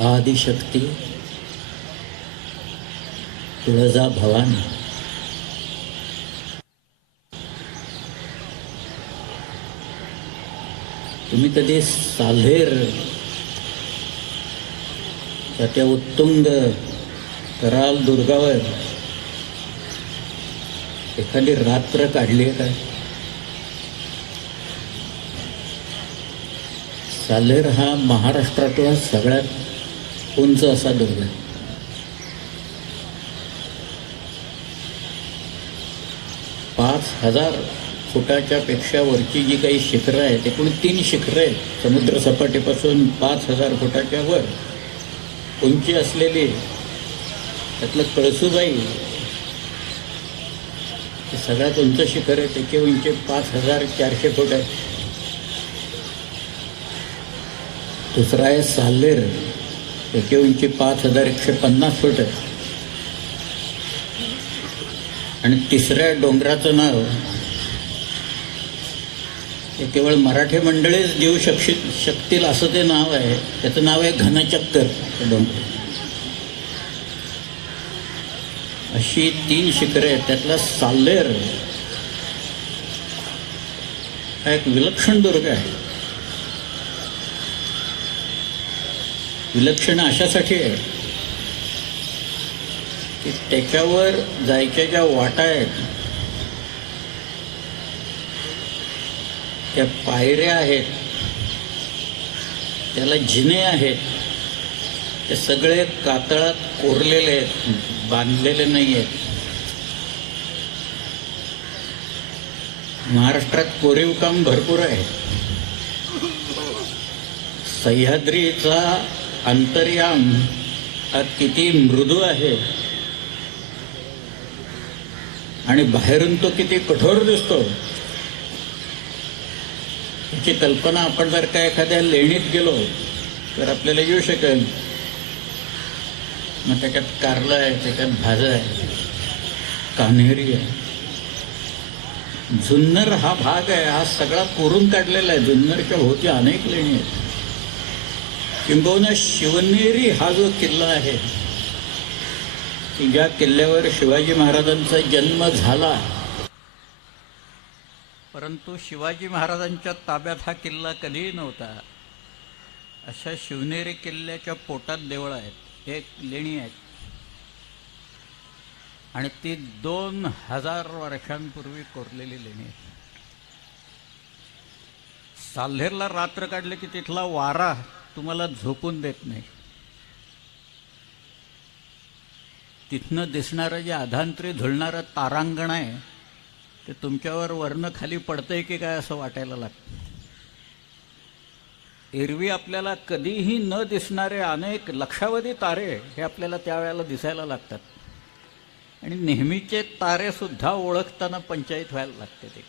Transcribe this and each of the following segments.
आदिशक्ती तुळजा भवानी, तुम्ही कधी साल्हेर त्या उत्तुंग कराल दुर्गावर एखादी रात्र काढली आहे काय? साल्हेर हा महाराष्ट्रातला सगळ्यात उंच असा दुर्ग आहे. पाच 5,000 फुटाच्या पेक्षा वरची जी काही शिखरं आहेत, एकूण 3 शिखरं आहेत समुद्र सपाटीपासून 5,000 फुटाच्या वर उंची असलेली. त्यातलं कळसुबाई हे सगळ्यात उंच शिखर आहे, त्याची उंची 5,400 फूट आहे. दुसरा आहे साल्हेर, त्याची उंची 5,150 फूट आहे. आणि तिसऱ्या डोंगराचं नाव ते केवळ मराठी मंडळीच देऊ शकतील असं ते नाव आहे. त्याचं नाव आहे घनचक्कर डोंगर. अशी 3 शिखरे आहेत. त्यातला साल्हेर हा एक विलक्षण दुर्ग आहे. विलक्षण अशासाठी आहे की त्याच्यावर जायच्या ज्या वाटा आहेत, त्या पायऱ्या आहेत, त्याला जिने आहेत, ते सगळे कातळात कोरलेले आहेत, बांधलेले नाही आहेत. महाराष्ट्रात कोरीव काम भरपूर आहे. सह्याद्रीचा अंतर्याम हा किती मृदू आहे आणि बाहेरून तो किती कठोर दिसतो याची कल्पना आपण जर का एखाद्या लेणीत गेलो तर आपल्याला येऊ शकेल. मग त्याच्यात कारलं आहे, त्याच्यात भाजं आहे, कान्हेरी आहे. जुन्नर हा भाग आहे, हा सगळा कोरून काढलेला आहे. जुन्नरच्या भोवती अनेक लेणी आहेत. किंबहुना शिवनेरी हा जो किल्ला आहे की ज्या किल्ल्यावर शिवाजी महाराजांचा जन्म झाला, परंतु शिवाजी महाराजांच्या ताब्यात हा किल्ला कधीही नव्हता, अशा शिवनेरी किल्ल्याच्या पोटात देवळं आहेत, एक लेणी आहेत. आणि ती 2000 वर्षांपूर्वी कोरलेली लेणी आहे. साल्हेरला रात्र काढले की तिथला वारा तुम्हाला झोपून देत नाही. तिथनं दिसणारं जे अधांतरी झुलणारं तारांगण आहे ते तुमच्यावर वरनं खाली पडतंय की काय असं वाटायला लागतं. एरवी आपल्याला कधीही न दिसणारे अनेक लक्षावधी तारे हे आपल्याला त्यावेळेला दिसायला लागतात. आणि नेहमीचे तारेसुद्धा ओळखताना पंचायत व्हायला लागते. ते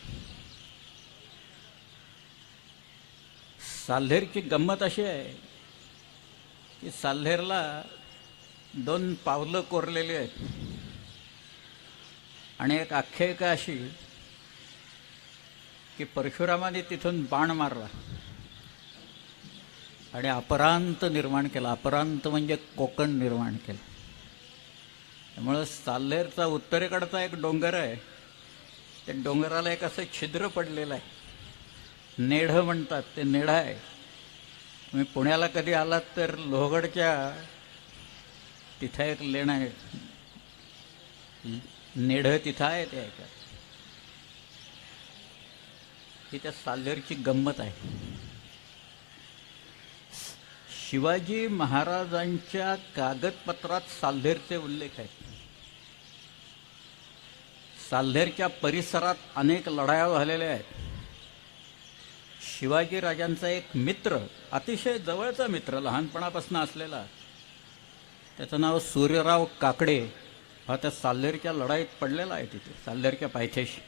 साल्हेरची गंमत अशी आहे की साल्हेरला 2 पावलं कोरलेली आहेत. आणि एक आख्यायिका अशी की परशुरामाने तिथून बाण मारला आणि अपरांत निर्माण केला. अपरांत म्हणजे कोकण निर्माण केलं. त्यामुळं साल्हेरचा उत्तरेकडचा एक डोंगर आहे, त्या डोंगराला एक असं छिद्र पडलेलं आहे, नेढं म्हणतात. ते नेढं आहे. तुम्ही पुण्याला कधी आलात तर लोहगडच्या तिथं एक लेणं आहे, नेढं तिथं आहे. त्या ह्याच्यात ही त्या साल्हेरची गंमत आहे. शिवाजी महाराजांच्या कागदपत्रात साल्हेरचे उल्लेख आहेत. साल्हेरच्या परिसरात अनेक लढाया झालेल्या आहेत. शिवाजी राजांचा एक मित्र, अतिशय जवळचा मित्र, लहानपणापासून असलेला, त्याचं नाव सूर्यराव काकडे, हा त्या साल्हेरच्या लढाईत पडलेला आहे तिथे साल्हेरच्या पायथ्याशी.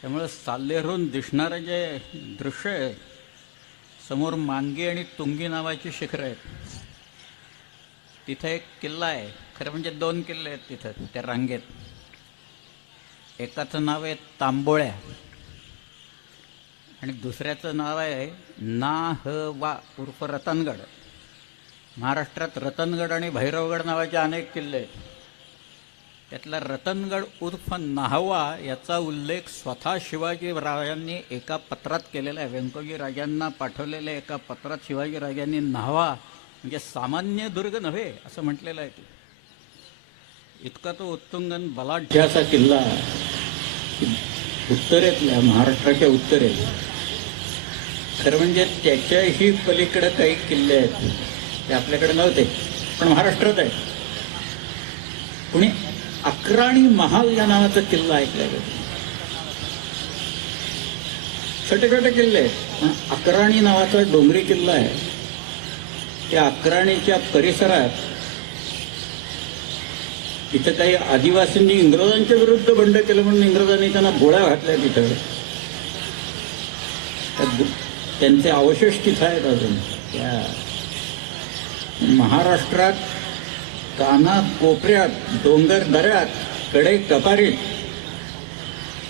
त्यामुळे साल्हेरहून दिसणारं जे दृश्य आहे, समोर मांगी आणि तुंगी नावाची शिखरं आहेत. तिथं एक किल्ला आहे. खरं म्हणजे 2 किल्ले आहेत तिथं त्या रांगेत. एकाचं नाव आहे तांबोळ्या आणि दुसऱ्याचं नाव आहे नाहवा उर्फ रतनगड. महाराष्ट्रात रतनगड आणि भैरवगड नावाचे अनेक किल्ले आहेत. त्यातला रतनगड उर्फ नाहवा याचा उल्लेख स्वतः शिवाजीराजांनी एका पत्रात केलेला आहे. व्यंकोजी राजांना पाठवलेल्या एका पत्रात शिवाजीराजांनी नाहवा म्हणजे सामान्य दुर्ग नव्हे असं म्हटलेलं आहे. ते इतका तो उत्तुंगन बलाढ्य असा किल्ला उत्तरेतल्या महाराष्ट्राच्या उत्तरेत. खरं म्हणजे त्याच्याही पलीकडे काही किल्ले आहेत ते आपल्याकडे नव्हते पण महाराष्ट्रात आहे. कुणी अक्राणी महाल या नावाचा किल्ला ऐकला गेला. छोटे छोटे किल्ले आहेत पण अक्राणी नावाचा डोंगरी किल्ला आहे. त्या अक्राणीच्या परिसरात इथं काही आदिवासींनी इंग्रजांच्या विरुद्ध बंड केलं म्हणून इंग्रजांनी त्यांना गोळ्या घातल्या. तिथं त्यांचे अवशेष तिथं आहेत अजून. त्या महाराष्ट्रात काना कोपऱ्यात, डोंगर दऱ्यात, कडे कपारीत,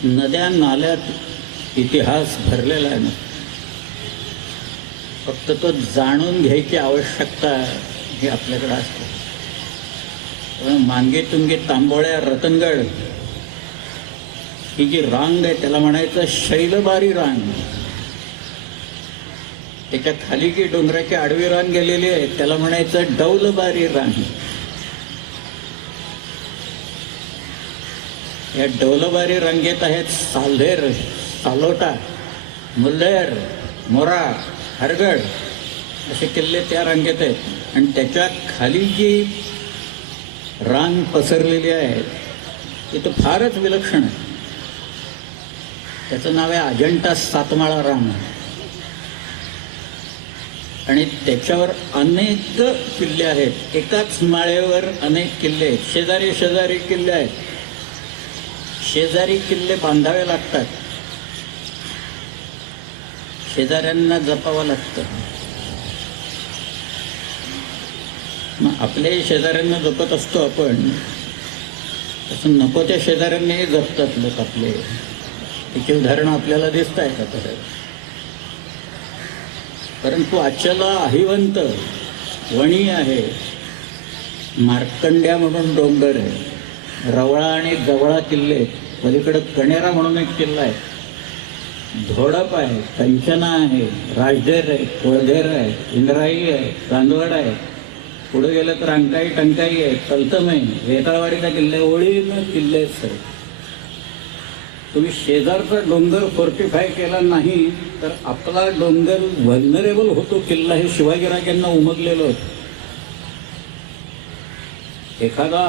नद्या नाल्यात इतिहास भरलेला आहे. फक्त तो जाणून घ्यायची आवश्यकता ही आपल्याकडे असते. मांगे तुंगे तांबोळ्या रतनगड ही जी रांग आहे त्याला म्हणायचं शैलबारी रांग. त्याच्या खाली जी डोंगराची आडवी रांग गेलेली आहे त्याला म्हणायचं डौलबारी रांग. या डौलबारी रांगेत आहेत साल्हेर, सालोटा, मुल्हेर, मोरा, हरगड असे किल्ले त्या रांगेत आहेत. आणि त्याच्या खाली जी रांग पसरलेली आहे ती तर फारच विलक्षण आहे. त्याचं नाव आहे अजंठा सातमाळा रांग. आणि त्याच्यावर अनेक किल्ले आहेत. एकाच माळेवर अनेक किल्ले आहेत. शेजारी शेजारी किल्ले आहेत. शेजारी किल्ले बांधावे लागतात. शेजाऱ्यांना जपावं लागतं. मग आपल्याही शेजाऱ्यांना जपत असतो आपण, तसं नको त्या शेजाऱ्यांनाही जपतात लोक आपले. त्याची उदाहरणं आपल्याला दिसत आहेत आता. परंतु अचला अहिवंत वणी आहे. मार्कंड्या म्हणून डोंगर आहे. रवळा आणि गवळा किल्ले. पलीकडे कणेरा म्हणून एक किल्ला आहे. धोडप आहे, कंचना आहे, राजधेर आहे, कोळधेर आहे, इंद्राई आहे, चांदवड आहे. पुढे गेलं तर अंकाई टंकाई आहे, तलतम आहे, वेताळवाडीचा किल्ले. ओळीनं किल्ले आहेत सर. तुम्ही शेजारचा डोंगर फोर्टिफाय केला नाही तर आपला डोंगर व्हल्नरेबल होतो. किल्ला हे शिवाजीराजांना उमगलेलं होतं. एखादा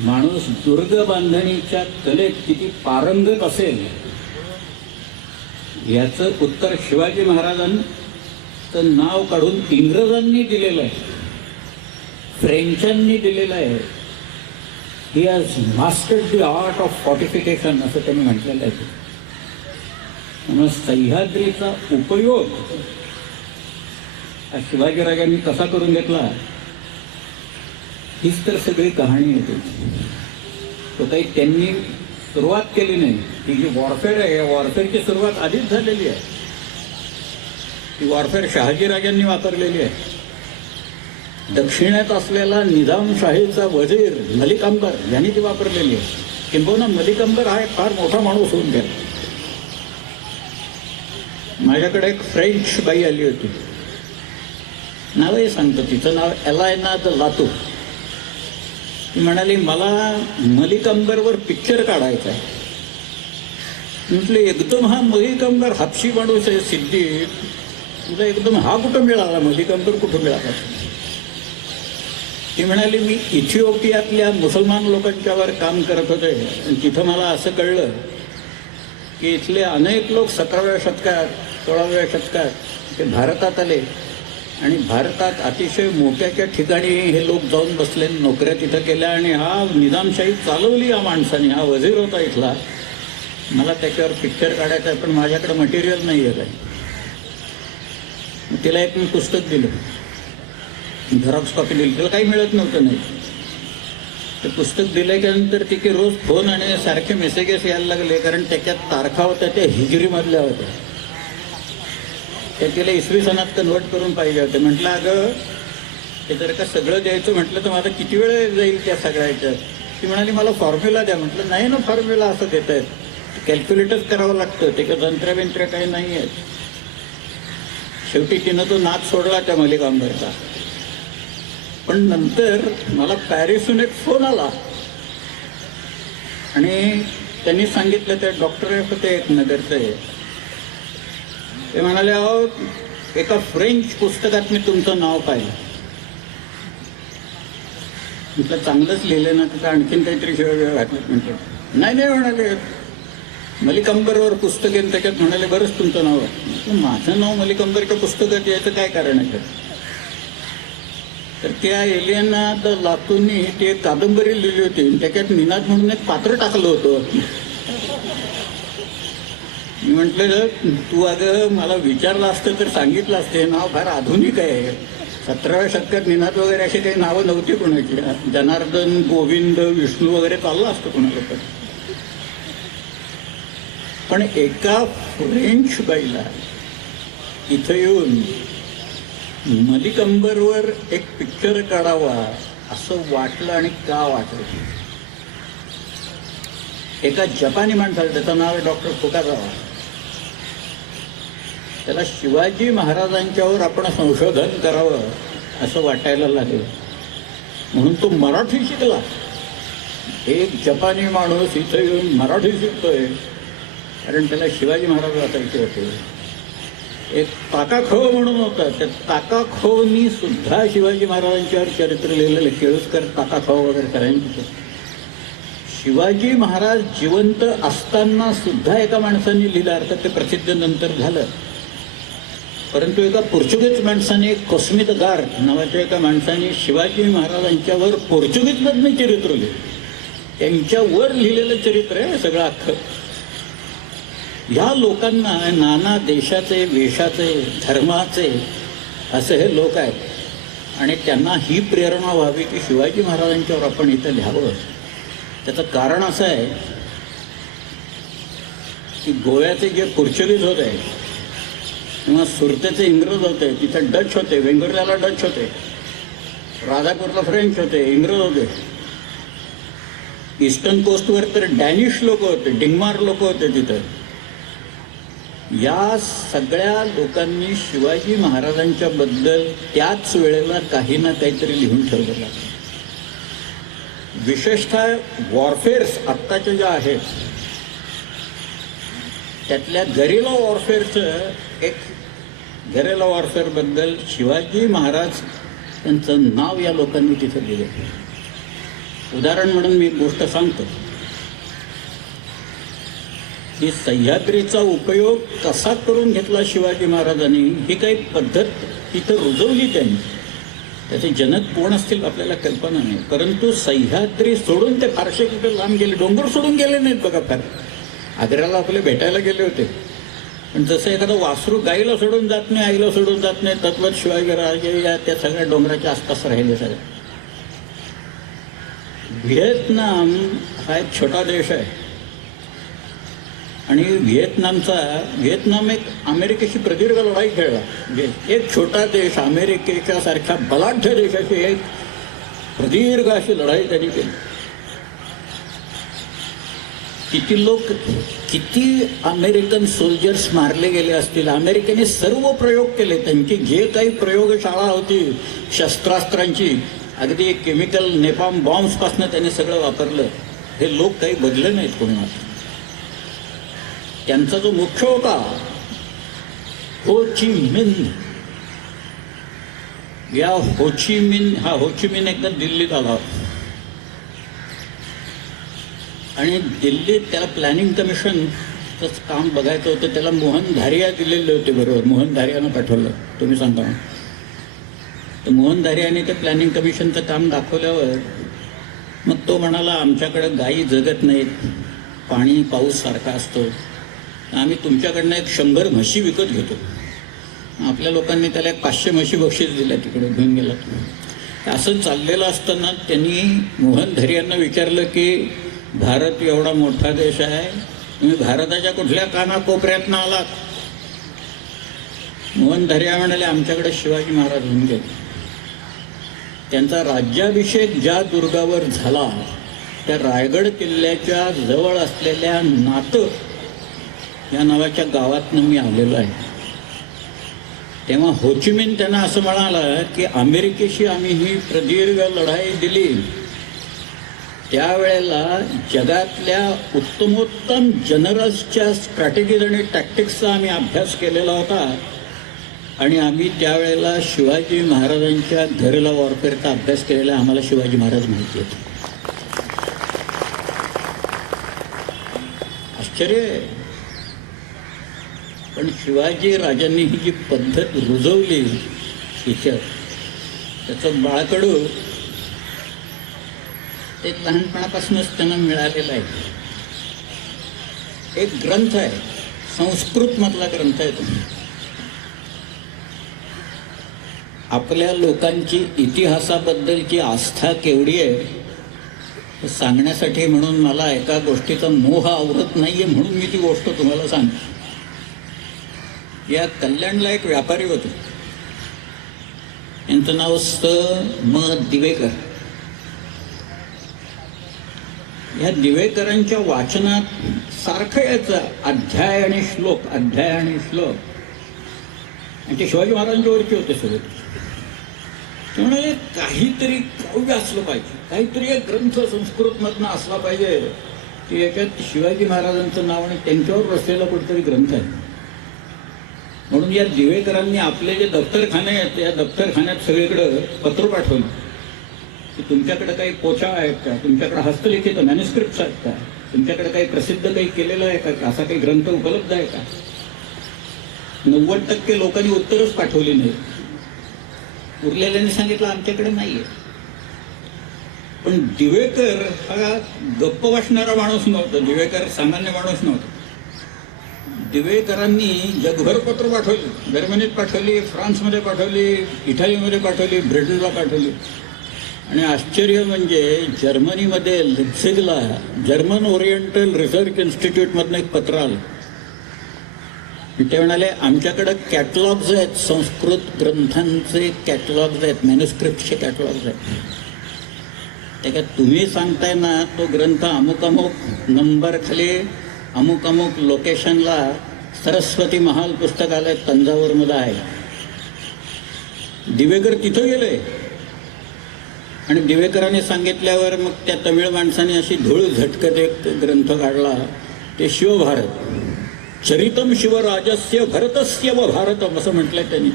माणूस दुर्ग बांधणीच्या कलेत किती पारंगत असेल याचं उत्तर शिवाजी महाराजांचं नाव काढून इंग्रजांनी दिलेलं आहे, फ्रेंचांनी दिलेलं आहे. He has mastered the art of फॉर्टिफिकेशन असं त्यांनी म्हटलेलं आहे. त्यामुळे सह्याद्रीचा उपयोग शिवाजीराजांनी कसा करून घेतला हीच तर सगळी कहाणी आहे. तो काही त्यांनी सुरुवात केली नाही. ही जी वॉरफेअर आहे या वॉरफेअरची सुरुवात आधीच झालेली आहे. ती वॉरफेअर शहाजीराजांनी वापरलेली आहे. दक्षिणेत असलेला निजामशाहीचा वजीर मलिक अंबर यांनी ती वापरलेली आहे. किंबहुना मलिक अंबर हा एक फार मोठा माणूस होऊन गेला. माझ्याकडे एक फ्रेंच बाई आली होती. नावही सांगतो तिचं नाव एलायना द लातू. ती म्हणाली मला मलिक अंबरवर पिक्चर काढायचा आहे. म्हटलं एकदम हा मलिक अंबर हापशी माणूस आहे सिद्धी, तुला एकदम हा कुठं मिळाला, मलिक अंबर कुठं मिळाला? ती म्हणाली मी इथिओपियातल्या मुसलमान लोकांच्यावर काम करत होते आणि तिथं मला असं कळलं की इथले अनेक लोक 17व्या शतकात 16व्या शतकात ते भारतात आले आणि भारतात अतिशय मोठ्याच्या ठिकाणी हे लोक जाऊन बसले, नोकऱ्या तिथं केल्या आणि हा निजामशाही चालवली या माणसाने. हा वजीर होता इथला. मला त्याच्यावर पिक्चर काढायचं आहे पण माझ्याकडे मटेरियल नाही आहे काय. तिला एक मी पुस्तक दिलं, झेरॉक्स कॉपी दिली. तिला काही मिळत नव्हतं. नाही ते पुस्तक दिल्यानंतर तिथे रोज फोन आणि सारखे मेसेजेस यायला लागले, कारण त्याच्यात तारखा होत्या त्या हिजरीमधल्या होत्या. त्या तिला इसवी सणात कन्वर्ट करून पाहिजे होते. म्हटलं अगं ते जर का सगळं द्यायचं म्हटलं तर माझा किती वेळ जाईल त्या सगळ्याच्यात. ती म्हणाली मला फॉर्म्युला द्या. म्हटलं नाही ना, फॉर्म्युला असं देत आहेत, कॅल्क्युलेटच करावं लागतं, ते का जंत्रबिंत्र काही नाही आहेत. शेवटी तिनं तो नाद सोडला त्या मलिकांबरचा. पण नंतर मला पॅरिसहून एक फोन आला आणि त्यांनी सांगितलं, त्या डॉक्टर होते एक नगरचे, ते म्हणाले अहो एका फ्रेंच पुस्तकात मी तुमचं नाव पाहिलं. म्हटलं चांगलंच लिहिलं ना, तिथं आणखीन काहीतरी शिवाय घातलं. म्हटलं नाही नाही म्हणाले, मलिकांबरवर पुस्तक आहे त्याच्यात. म्हणाले बरंच तुमचं नाव आहे. माझं नाव मलिकांबरच्या पुस्तकात यायचं काय कारण आहे? तर त्या एलियाना द लातूंनी ती एक कादंबरी लिहिली होती, त्याच्यात निनाद म्हणून एक पात्र टाकलं होतं. मी म्हटलं तू अगं मला विचारलं असतं तर सांगितलं असते, नाव फार आधुनिक आहे. 17व्या शतकात निनाद वगैरे अशी काही नावं नव्हती कोणाची. जनार्दन, गोविंद, विष्णू वगैरे चाललं असतं कोणाला. पण एका फ्रेंच बाईला इथं येऊन मलिकांबरवर एक पिक्चर काढावा असं वाटलं. आणि का वाटलं? एका जपानी माणसाला, त्याचं नाव आहे डॉक्टर फुकारावा, त्याला शिवाजी महाराजांच्यावर आपण संशोधन करावं असं वाटायला लागलं. म्हणून तो मराठी शिकला. एक जपानी माणूस इथं येऊन मराठी शिकतोय, कारण त्याला शिवाजी महाराज वाचायचे होते. एक ताकाखोव म्हणून होता, त्या ताकाखोवनी सुद्धा शिवाजी महाराजांच्यावर चरित्र लिहिलेलं. केळुसकर ताकाखोव वगैरे करायचे. शिवाजी महाराज जिवंत असताना सुद्धा एका माणसाने लिहिलं, अर्थात ते प्रसिद्ध नंतर झालं. परंतु एका पोर्चुगीज माणसाने, कोस्मित गार्ड नावाच्या एका माणसाने शिवाजी महाराजांच्यावर पोर्चुगीजमधनं चरित्र लिहिलं. त्यांच्यावर लिहिलेलं चरित्र आहे सगळं अख्खं. ह्या लोकांना नाना देशाचे, वेशाचे, धर्माचे असे हे लोक आहेत आणि त्यांना ही प्रेरणा व्हावी की शिवाजी महाराजांच्यावर आपण इथं लिहावं. त्याचं कारण असं आहे की गोव्याचे जे पोर्चुगीज होते किंवा सुरतेचे इंग्रज होते, तिथं डच होते, वेंगुर्ल्याला डच होते, राजापूरला फ्रेंच होते, इंग्रज होते. ईस्टर्न कोस्टवर तर डॅनिश लोक होते, डिंगमार लोक होते तिथं. या सगळ्या लोकांनी शिवाजी महाराजांच्या बद्दल त्याच वेळेला काही ना काहीतरी लिहून ठेवलेलं आहे. विशेषतः वॉरफेअर्स आत्ताच्या ज्या आहेत त्यातल्या गेरिला वॉरफेअरचं, एक गेरिला वॉरफेअरबद्दल शिवाजी महाराज यांचं नाव या लोकांनी तिथं दिलं. उदाहरण म्हणून मी एक गोष्ट सांगतो की सह्याद्रीचा उपयोग कसा करून घेतला शिवाजी महाराजांनी, ही काही पद्धत तिथं रुजवली त्यांनी. त्याचे जनक कोण असतील आपल्याला कल्पना नाही. परंतु सह्याद्री सोडून ते फारसे कुठे लांब गेले, डोंगर सोडून गेले नाहीत बघा. फार आग्र्याला आपले भेटायला गेले होते, पण जसं एखादं वासरू गाईला सोडून जात नाही, आईला सोडून जात नाही, तत्वत शिवाजी राजे या त्या सगळ्या डोंगराच्या आसपास राहिले सगळे. व्हिएतनाम हा एक छोटा देश आहे आणि व्हिएतनाम एक अमेरिकेशी प्रदीर्घ लढाई खेळला. एक छोटा देश अमेरिकेच्या सारख्या बलाढ्य देशाची एक प्रदीर्घ अशी लढाई त्यांनी केली. किती अमेरिकन सोल्जर्स मारले गेले असतील. अमेरिकेने सर्व प्रयोग केले. त्यांची जे काही प्रयोगशाळा होती शस्त्रास्त्रांची, अगदी केमिकल नेपाम बॉम्ब्सपासून त्यांनी सगळं वापरलं. हे लोक काही बदलले नाहीत कोणाला. त्यांचा जो मुख्य होता हो ची मिन्ह, या हो ची मिन्ह एकदा दिल्लीत आला आणि दिल्लीत त्याला प्लॅनिंग कमिशनचं काम बघायचं होतं. त्याला मोहन धारिया दिलेले होते बरोबर. मोहन धारियानं पाठवलं, तुम्ही सांगा. तर मोहन धारियाने ते प्लॅनिंग कमिशनचं काम दाखवल्यावर मग तो म्हणाला आमच्याकडे गायी जगत नाहीत, पाणी पाऊस सारखा असतो, आम्ही तुमच्याकडनं एक 100 म्हशी विकत घेतो. आपल्या लोकांनी त्याला एक 500 म्हशी बक्षीस दिल्या, तिकडे घेऊन गेला. असं चाललेलं असताना त्यांनी मोहन धर्यांना विचारलं की भारत एवढा मोठा देश आहे, तुम्ही भारताच्या कुठल्या कानाकोपऱ्यातनं आलात? मोहन धर्या म्हणाले, आमच्याकडे शिवाजी महाराज होऊन गेले. त्यांचा राज्याभिषेक ज्या दुर्गावर झाला त्या रायगड किल्ल्याच्या जवळ असलेल्या नातं या नावाच्या गावातनं मी आलेलो आहे. तेव्हा होचिमिन त्यांना असं म्हणाला की अमेरिकेशी आम्ही ही प्रदीर्घ लढाई दिली, त्यावेळेला जगातल्या उत्तमोत्तम जनरल्सच्या स्ट्रॅटेजीज आणि टॅक्टिक्सचा आम्ही अभ्यास केलेला होता आणि आम्ही त्यावेळेला शिवाजी महाराजांच्या घरेला वॉरफेअरचा अभ्यास केलेला, आम्हाला शिवाजी महाराज माहिती आहेत. आश्चर्य आहे. पण शिवाजी राजांनी ही जी पद्धत रुजवली तिच्यात, त्याचं बाळकडू ते लहानपणापासूनच त्यांना मिळालेलं आहे. एक ग्रंथ आहे, संस्कृत मधला ग्रंथ आहे तो. आपल्या लोकांची इतिहासाबद्दलची आस्था केवढी आहे हे सांगण्यासाठी, म्हणून मला एका गोष्टीचा मोह आवरत नाहीये म्हणून मी ती गोष्ट तुम्हाला सांगतो. या कल्याणला एक व्यापारी होते, यांचं नाव म दिवेकर. या दिवेकरांच्या वाचनात सारखं याचं अध्याय आणि श्लोक, अध्याय आणि श्लोक. आणि ते शिवाजी महाराजांच्या वरचे होते सगळे. त्यामुळे काहीतरी काव्य असलं पाहिजे, काहीतरी एक ग्रंथ संस्कृतमधनं असला पाहिजे की याच्यात शिवाजी महाराजांचं नाव आणि त्यांच्यावर रचलेला कुठेतरी ग्रंथ आहे. म्हणून या दिवेकरांनी आपले जे दफ्तरखाने आहेत त्या दफ्तरखान्यात सगळीकडं पत्र पाठवलं की तुमच्याकडे काही पोछा आहेत का, तुमच्याकडे हस्तलिखित मॅन्युस्क्रिप्ट्स आहेत का, तुमच्याकडे काही प्रसिद्ध काही केलेलं आहे का, असा काही ग्रंथ उपलब्ध आहे का. 90% लोकांनी उत्तरच पाठवली नाही. उरलेल्यांनी सांगितलं आमच्याकडे नाहीये. पण दिवेकर हा गप्प बसणारा माणूस नव्हता. दिवेकर सामान्य माणूस नव्हता. दिवेकरांनी जगभर पत्र पाठवली, जर्मनीत पाठवली, फ्रान्समध्ये पाठवली, इटालीमध्ये पाठवली, ब्रिटनला पाठवली. आणि आश्चर्य म्हणजे जर्मनीमध्ये लिप्झिगला जर्मन ओरिएंटल रिसर्च इन्स्टिट्यूटमधनं एक पत्र आलं. ते म्हणाले आमच्याकडं कॅटलॉग्स आहेत, संस्कृत ग्रंथांचे कॅटलॉग्स आहेत, मॅन्युस्क्रिप्टचे कॅटलॉग्स आहेत. त्याच्यात तुम्ही सांगताय ना तो ग्रंथ अमुक अमुक नंबर खाली अमुक अमुक लोकेशनला सरस्वती महाल पुस्तकालय तंजावरमध्ये आहे. दिवेकर तिथं गेले आणि दिवेकरांनी सांगितल्यावर मग त्या तमिळ माणसाने अशी धूळ झटकत एक ग्रंथ काढला, ते शिवभारत. चरितम शिवराजस्य भरतस्य व भारतम असं म्हटलंय त्यांनी.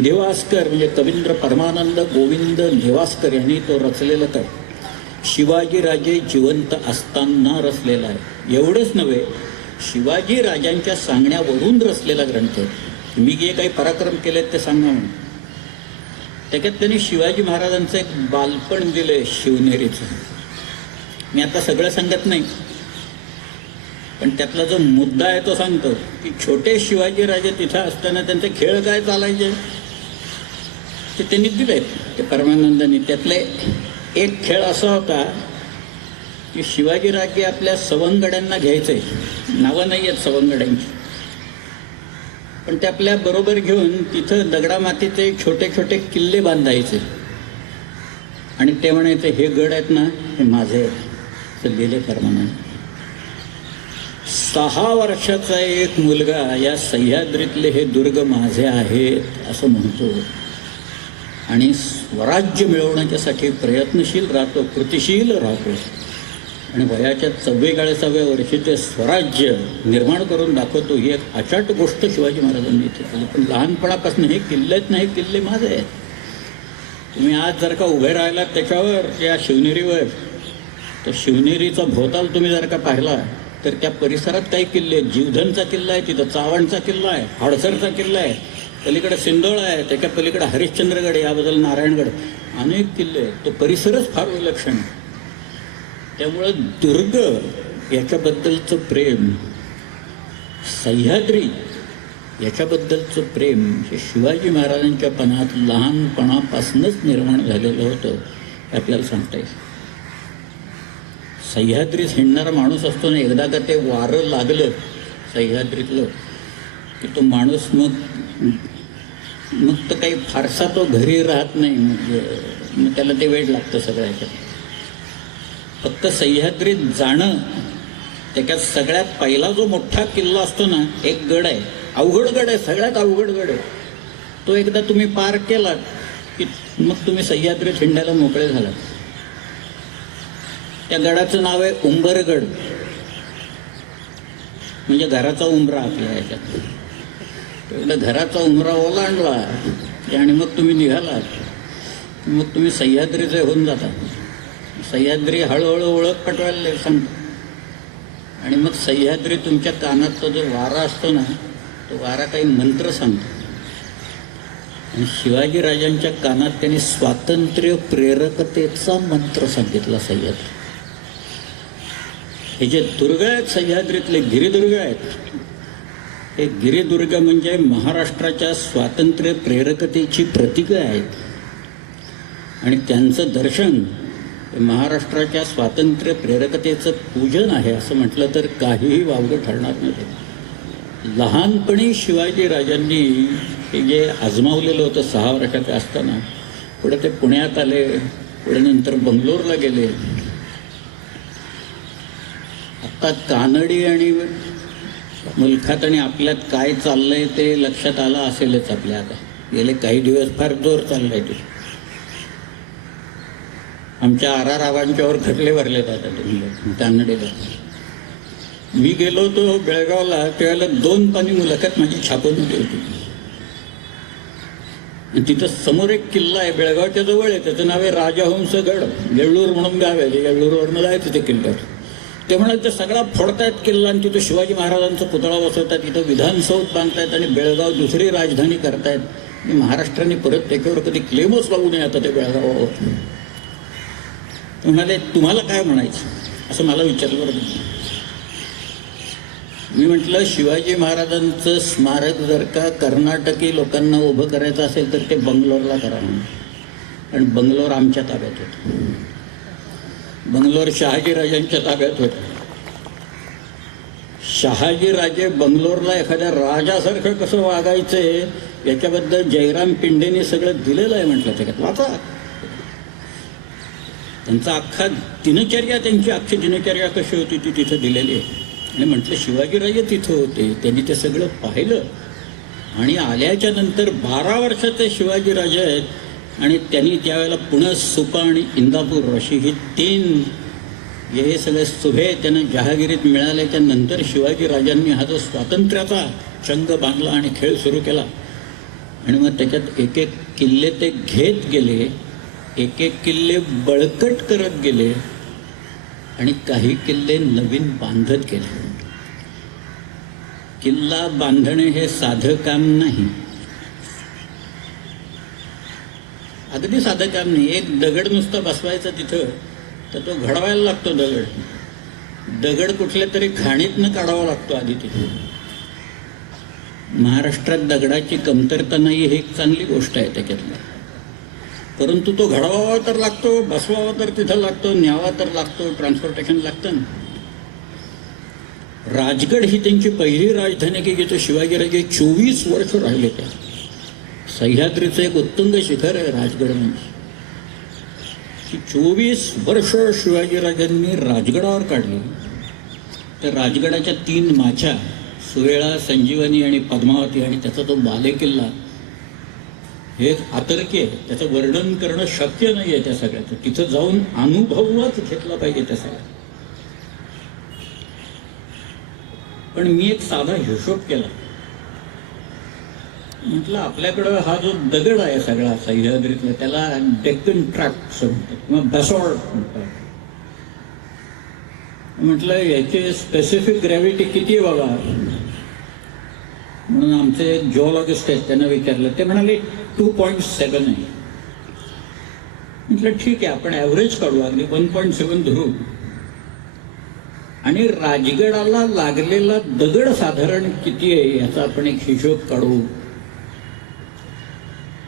नेवास्कर म्हणजे कवींद्र परमानंद गोविंद नेवास्कर यांनी तो रचलेला तर शिवाजीराजे जिवंत असताना रचलेला आहे. एवढंच नव्हे, शिवाजी राजांच्या सांगण्यावरून रचलेला ग्रंथ आहे. मी जे काही पराक्रम केलेत ते सांगा म्हणून. त्याच्यात त्यांनी शिवाजी महाराजांचं एक बालपण दिलंय शिवनेरीचं. मी आता सगळं सांगत नाही, पण त्यातला जो मुद्दा आहे तो सांगतो की छोटे शिवाजी राजे तिथं असताना त्यांचे खेळ काय चालायचे ते त्यांनी दिले ते परमानंदांनी. त्यातले एक खेळ असा होता की शिवाजीराजे आपल्या सवंगड्यांना घ्यायचे, नावं नाही आहेत सवंगड्यांची, पण ते आपल्या बरोबर घेऊन तिथं दगडामातीचे छोटे छोटे किल्ले बांधायचे आणि ते म्हणायचे हे गड आहेत ना हे माझे आहेत. तर दिले परमानंद. 6 वर्षाचा एक मुलगा या सह्याद्रीतले हे दुर्ग माझे आहेत असं म्हणतो आणि स्वराज्य मिळवण्याच्यासाठी प्रयत्नशील राहतो, कृतिशील राहतो आणि वयाच्या 44व्या वर्षी ते स्वराज्य निर्माण करून दाखवतो. ही एक अचाट गोष्ट शिवाजी महाराजांनी इथे केली. पण लहानपणापासून हे किल्लेच नाही, किल्ले माझे आहेत. तुम्ही आज जर का उभे राहिलात त्याच्यावर त्या शिवनेरीवर, तर शिवनेरीचा भोवताल तुम्ही जर का पाहिला तर त्या परिसरात काही किल्ले आहेत. जीवधनचा किल्ला आहे, तिथं चावणचा किल्ला आहे, हडसरचा किल्ला आहे, पलीकडे सिंदोळ आहे, त्याच्या पलीकडे हरिश्चंद्रगड, याबद्दल नारायणगड, अनेक किल्ले आहेत. तो परिसरच फार विलक्षण आहे. त्यामुळं दुर्ग याच्याबद्दलचं प्रेम, सह्याद्री याच्याबद्दलचं प्रेम हे शिवाजी महाराजांच्या पणात लहानपणापासूनच निर्माण झालेलं होतं हे आपल्याला सांगता येईल. सह्याद्रीत हिंडणारा माणूस असतो ना, एकदा का ते वारं लागलं सह्याद्रीतलं की तो माणूस मग तर काही फारसा तो घरी राहत नाही. मग त्याला ते वेळ लागतं सगळ्या ह्याच्यात. फक्त सह्याद्रीत जाणं, त्याच्यात सगळ्यात पहिला जो मोठा किल्ला असतो ना, एक गड आहे, अवघड गड आहे, सगळ्यात अवघड गड आहे. तो एकदा तुम्ही पार केला की मग तुम्ही सह्याद्रीत हिंडायला मोकळे झालात. त्या गडाचं नाव आहे उंबरगड, म्हणजे घराचा उंबरा आपल्या ह्याच्यात. एकदा घराचा उंबरा ओलांडला आणि मग तुम्ही निघालात, मग तुम्ही सह्याद्रीचे होऊन जाता. सह्याद्री हळूहळू ओळख पटवायला सांगतो. आणि मग सह्याद्री तुमच्या कानात तो जो वारा असतो ना, तो वारा काही मंत्र सांगतो. आणि शिवाजीराजांच्या कानात त्यांनी स्वातंत्र्य प्रेरकतेचा मंत्र सांगितला. सह्याद्री हे जे दुर्ग आहेत, सह्याद्रीतले गिरिदुर्ग आहेत, हे गिरिदुर्ग म्हणजे महाराष्ट्राच्या स्वातंत्र्य प्रेरकतेची प्रतीकं आहेत. आणि त्यांचं दर्शन महाराष्ट्राच्या स्वातंत्र्य प्रेरकतेचं पूजन आहे असं म्हटलं तर काहीही वावगं ठरणार नाही. लहानपणी शिवाजीराजांनी हे जे आजमावलेलं होतं 6 वर्षाचे असताना, पुढे ते पुण्यात आले, पुढे नंतर बंगलोरला गेले. आत्ता कानडी आणि मुलखात आणि आपल्यात काय चाललंय ते लक्षात आलं असेलच आपल्या. आता गेले काही दिवस फार जोर चाललंय ते. आमच्या आरारावांच्यावर खटले भरले जातात कानडीला. मी गेलो होतो बेळगावला, त्यावेळेला 2 पानी मुलाखत माझी छापून होती. तिथं समोर एक किल्ला आहे, बेळगावच्या जवळ आहे, त्याचं नाव आहे राजहंसगड. येळ्ळूर म्हणून गाव आहे, येळ्ळूरवरनं जायचं ते किल्ल्यात. ते म्हणाले ते सगळा फोडतायत किल्ला आणि तिथं शिवाजी महाराजांचा पुतळा बसवतात, तिथं विधानसौध बांधतायत आणि बेळगाव दुसरी राजधानी करतायत. महाराष्ट्राने परत त्याच्यावर कधी क्लेमच लावू नये आता ते बेळगावावर. म्हणाले तुम्हाला काय म्हणायचं असं मला विचारलं बरं. मी म्हटलं शिवाजी महाराजांचं स्मारक जर का कर्नाटकी लोकांना उभं करायचं असेल तर ते बंगलोरला करा म्हणून. कारण बंगलोर आमच्या ताब्यात होतं, बंगलोर शहाजीराजांच्या ताब्यात होतं. शहाजीराजे बंगलोरला एखाद्या राजासारखं कसं वागायचंय याच्याबद्दल जयराम पिंडेने सगळं दिलेलं आहे म्हटलं. त्याच्यात वाचा. त्यांचा अख्खा दिनचर्या, त्यांची अख्खी दिनचर्या कशी होती ती तिथं दिलेली आहे. आणि म्हटलं शिवाजीराजे तिथं होते, त्यांनी ते सगळं पाहिलं. आणि आल्याच्या नंतर 12 वर्षाचे शिवाजीराजे आहेत आणि त्यांनी त्यावेळेला पुणे, सुपा आणि इंदापूर अशी ही 3 हे सगळे सुभे त्यांना जहागिरीत मिळाल्याच्या नंतर शिवाजीराजांनी हा जो स्वातंत्र्याचा चंग बांधला आणि खेळ सुरू केला. आणि मग त्याच्यात एक एक किल्ले ते घेत गेले, एक एक किल्ले बळकट करत गेले आणि काही किल्ले नवीन बांधत गेले. किल्ला बांधणे हे साधं काम नाही, अगदी साधं काम नाही. एक दगड नुसता बसवायचा तिथं तर तो घडवायला लागतो. दगड कुठल्या तरी खाणीतनं काढावा लागतो आधी तिथे. महाराष्ट्रात दगडाची कमतरता नाही ही एक चांगली गोष्ट आहे त्याच्यातली. परंतु तो घडवावा तर लागतो, बसवावा तर तिथं लागतो, न्यावा तर लागतो, ट्रान्सपोर्टेशन लागतं ना. राजगड ही त्यांची पहिली राजधानी की जिथं शिवाजीराजे 24 वर्ष राहिले. त्या सह्याद्रीचं एक उत्तुंग शिखर आहे राजगड. म्हणजे 24 वर्ष शिवाजीराजांनी राजगडावर काढली. तर राजगडाच्या 3 माच्या, सुवेळा, संजीवनी आणि पद्मावती, आणि त्याचा तो बालेकिल्ला हे अतर्की आहे. त्याचं वर्णन करणं शक्य नाही आहे त्या सगळ्याचं. तिथं जाऊन अनुभवच घेतला पाहिजे त्या सगळ्या. पण मी एक साधा हिशोब केला. म्हटलं आपल्याकडं हा जो दगड आहे सगळा सह्याद्रीतला त्याला डेक्कन ट्रॅक्ट म्हणतात किंवा बॅसॉल्ट म्हणतात. म्हटलं याची स्पेसिफिक ग्रॅव्हिटी किती आहे बाबा म्हणून आमचे एक जिओलॉजिस्ट आहेत त्यांना विचारलं. ते म्हणाले 2.7 आहे. म्हटलं ठीक आहे आपण ॲव्हरेज काढू, अगदी 1.7 धरू. आणि राजगडाला लागलेला दगड साधारण किती आहे याचा आपण एक हिशोब काढू.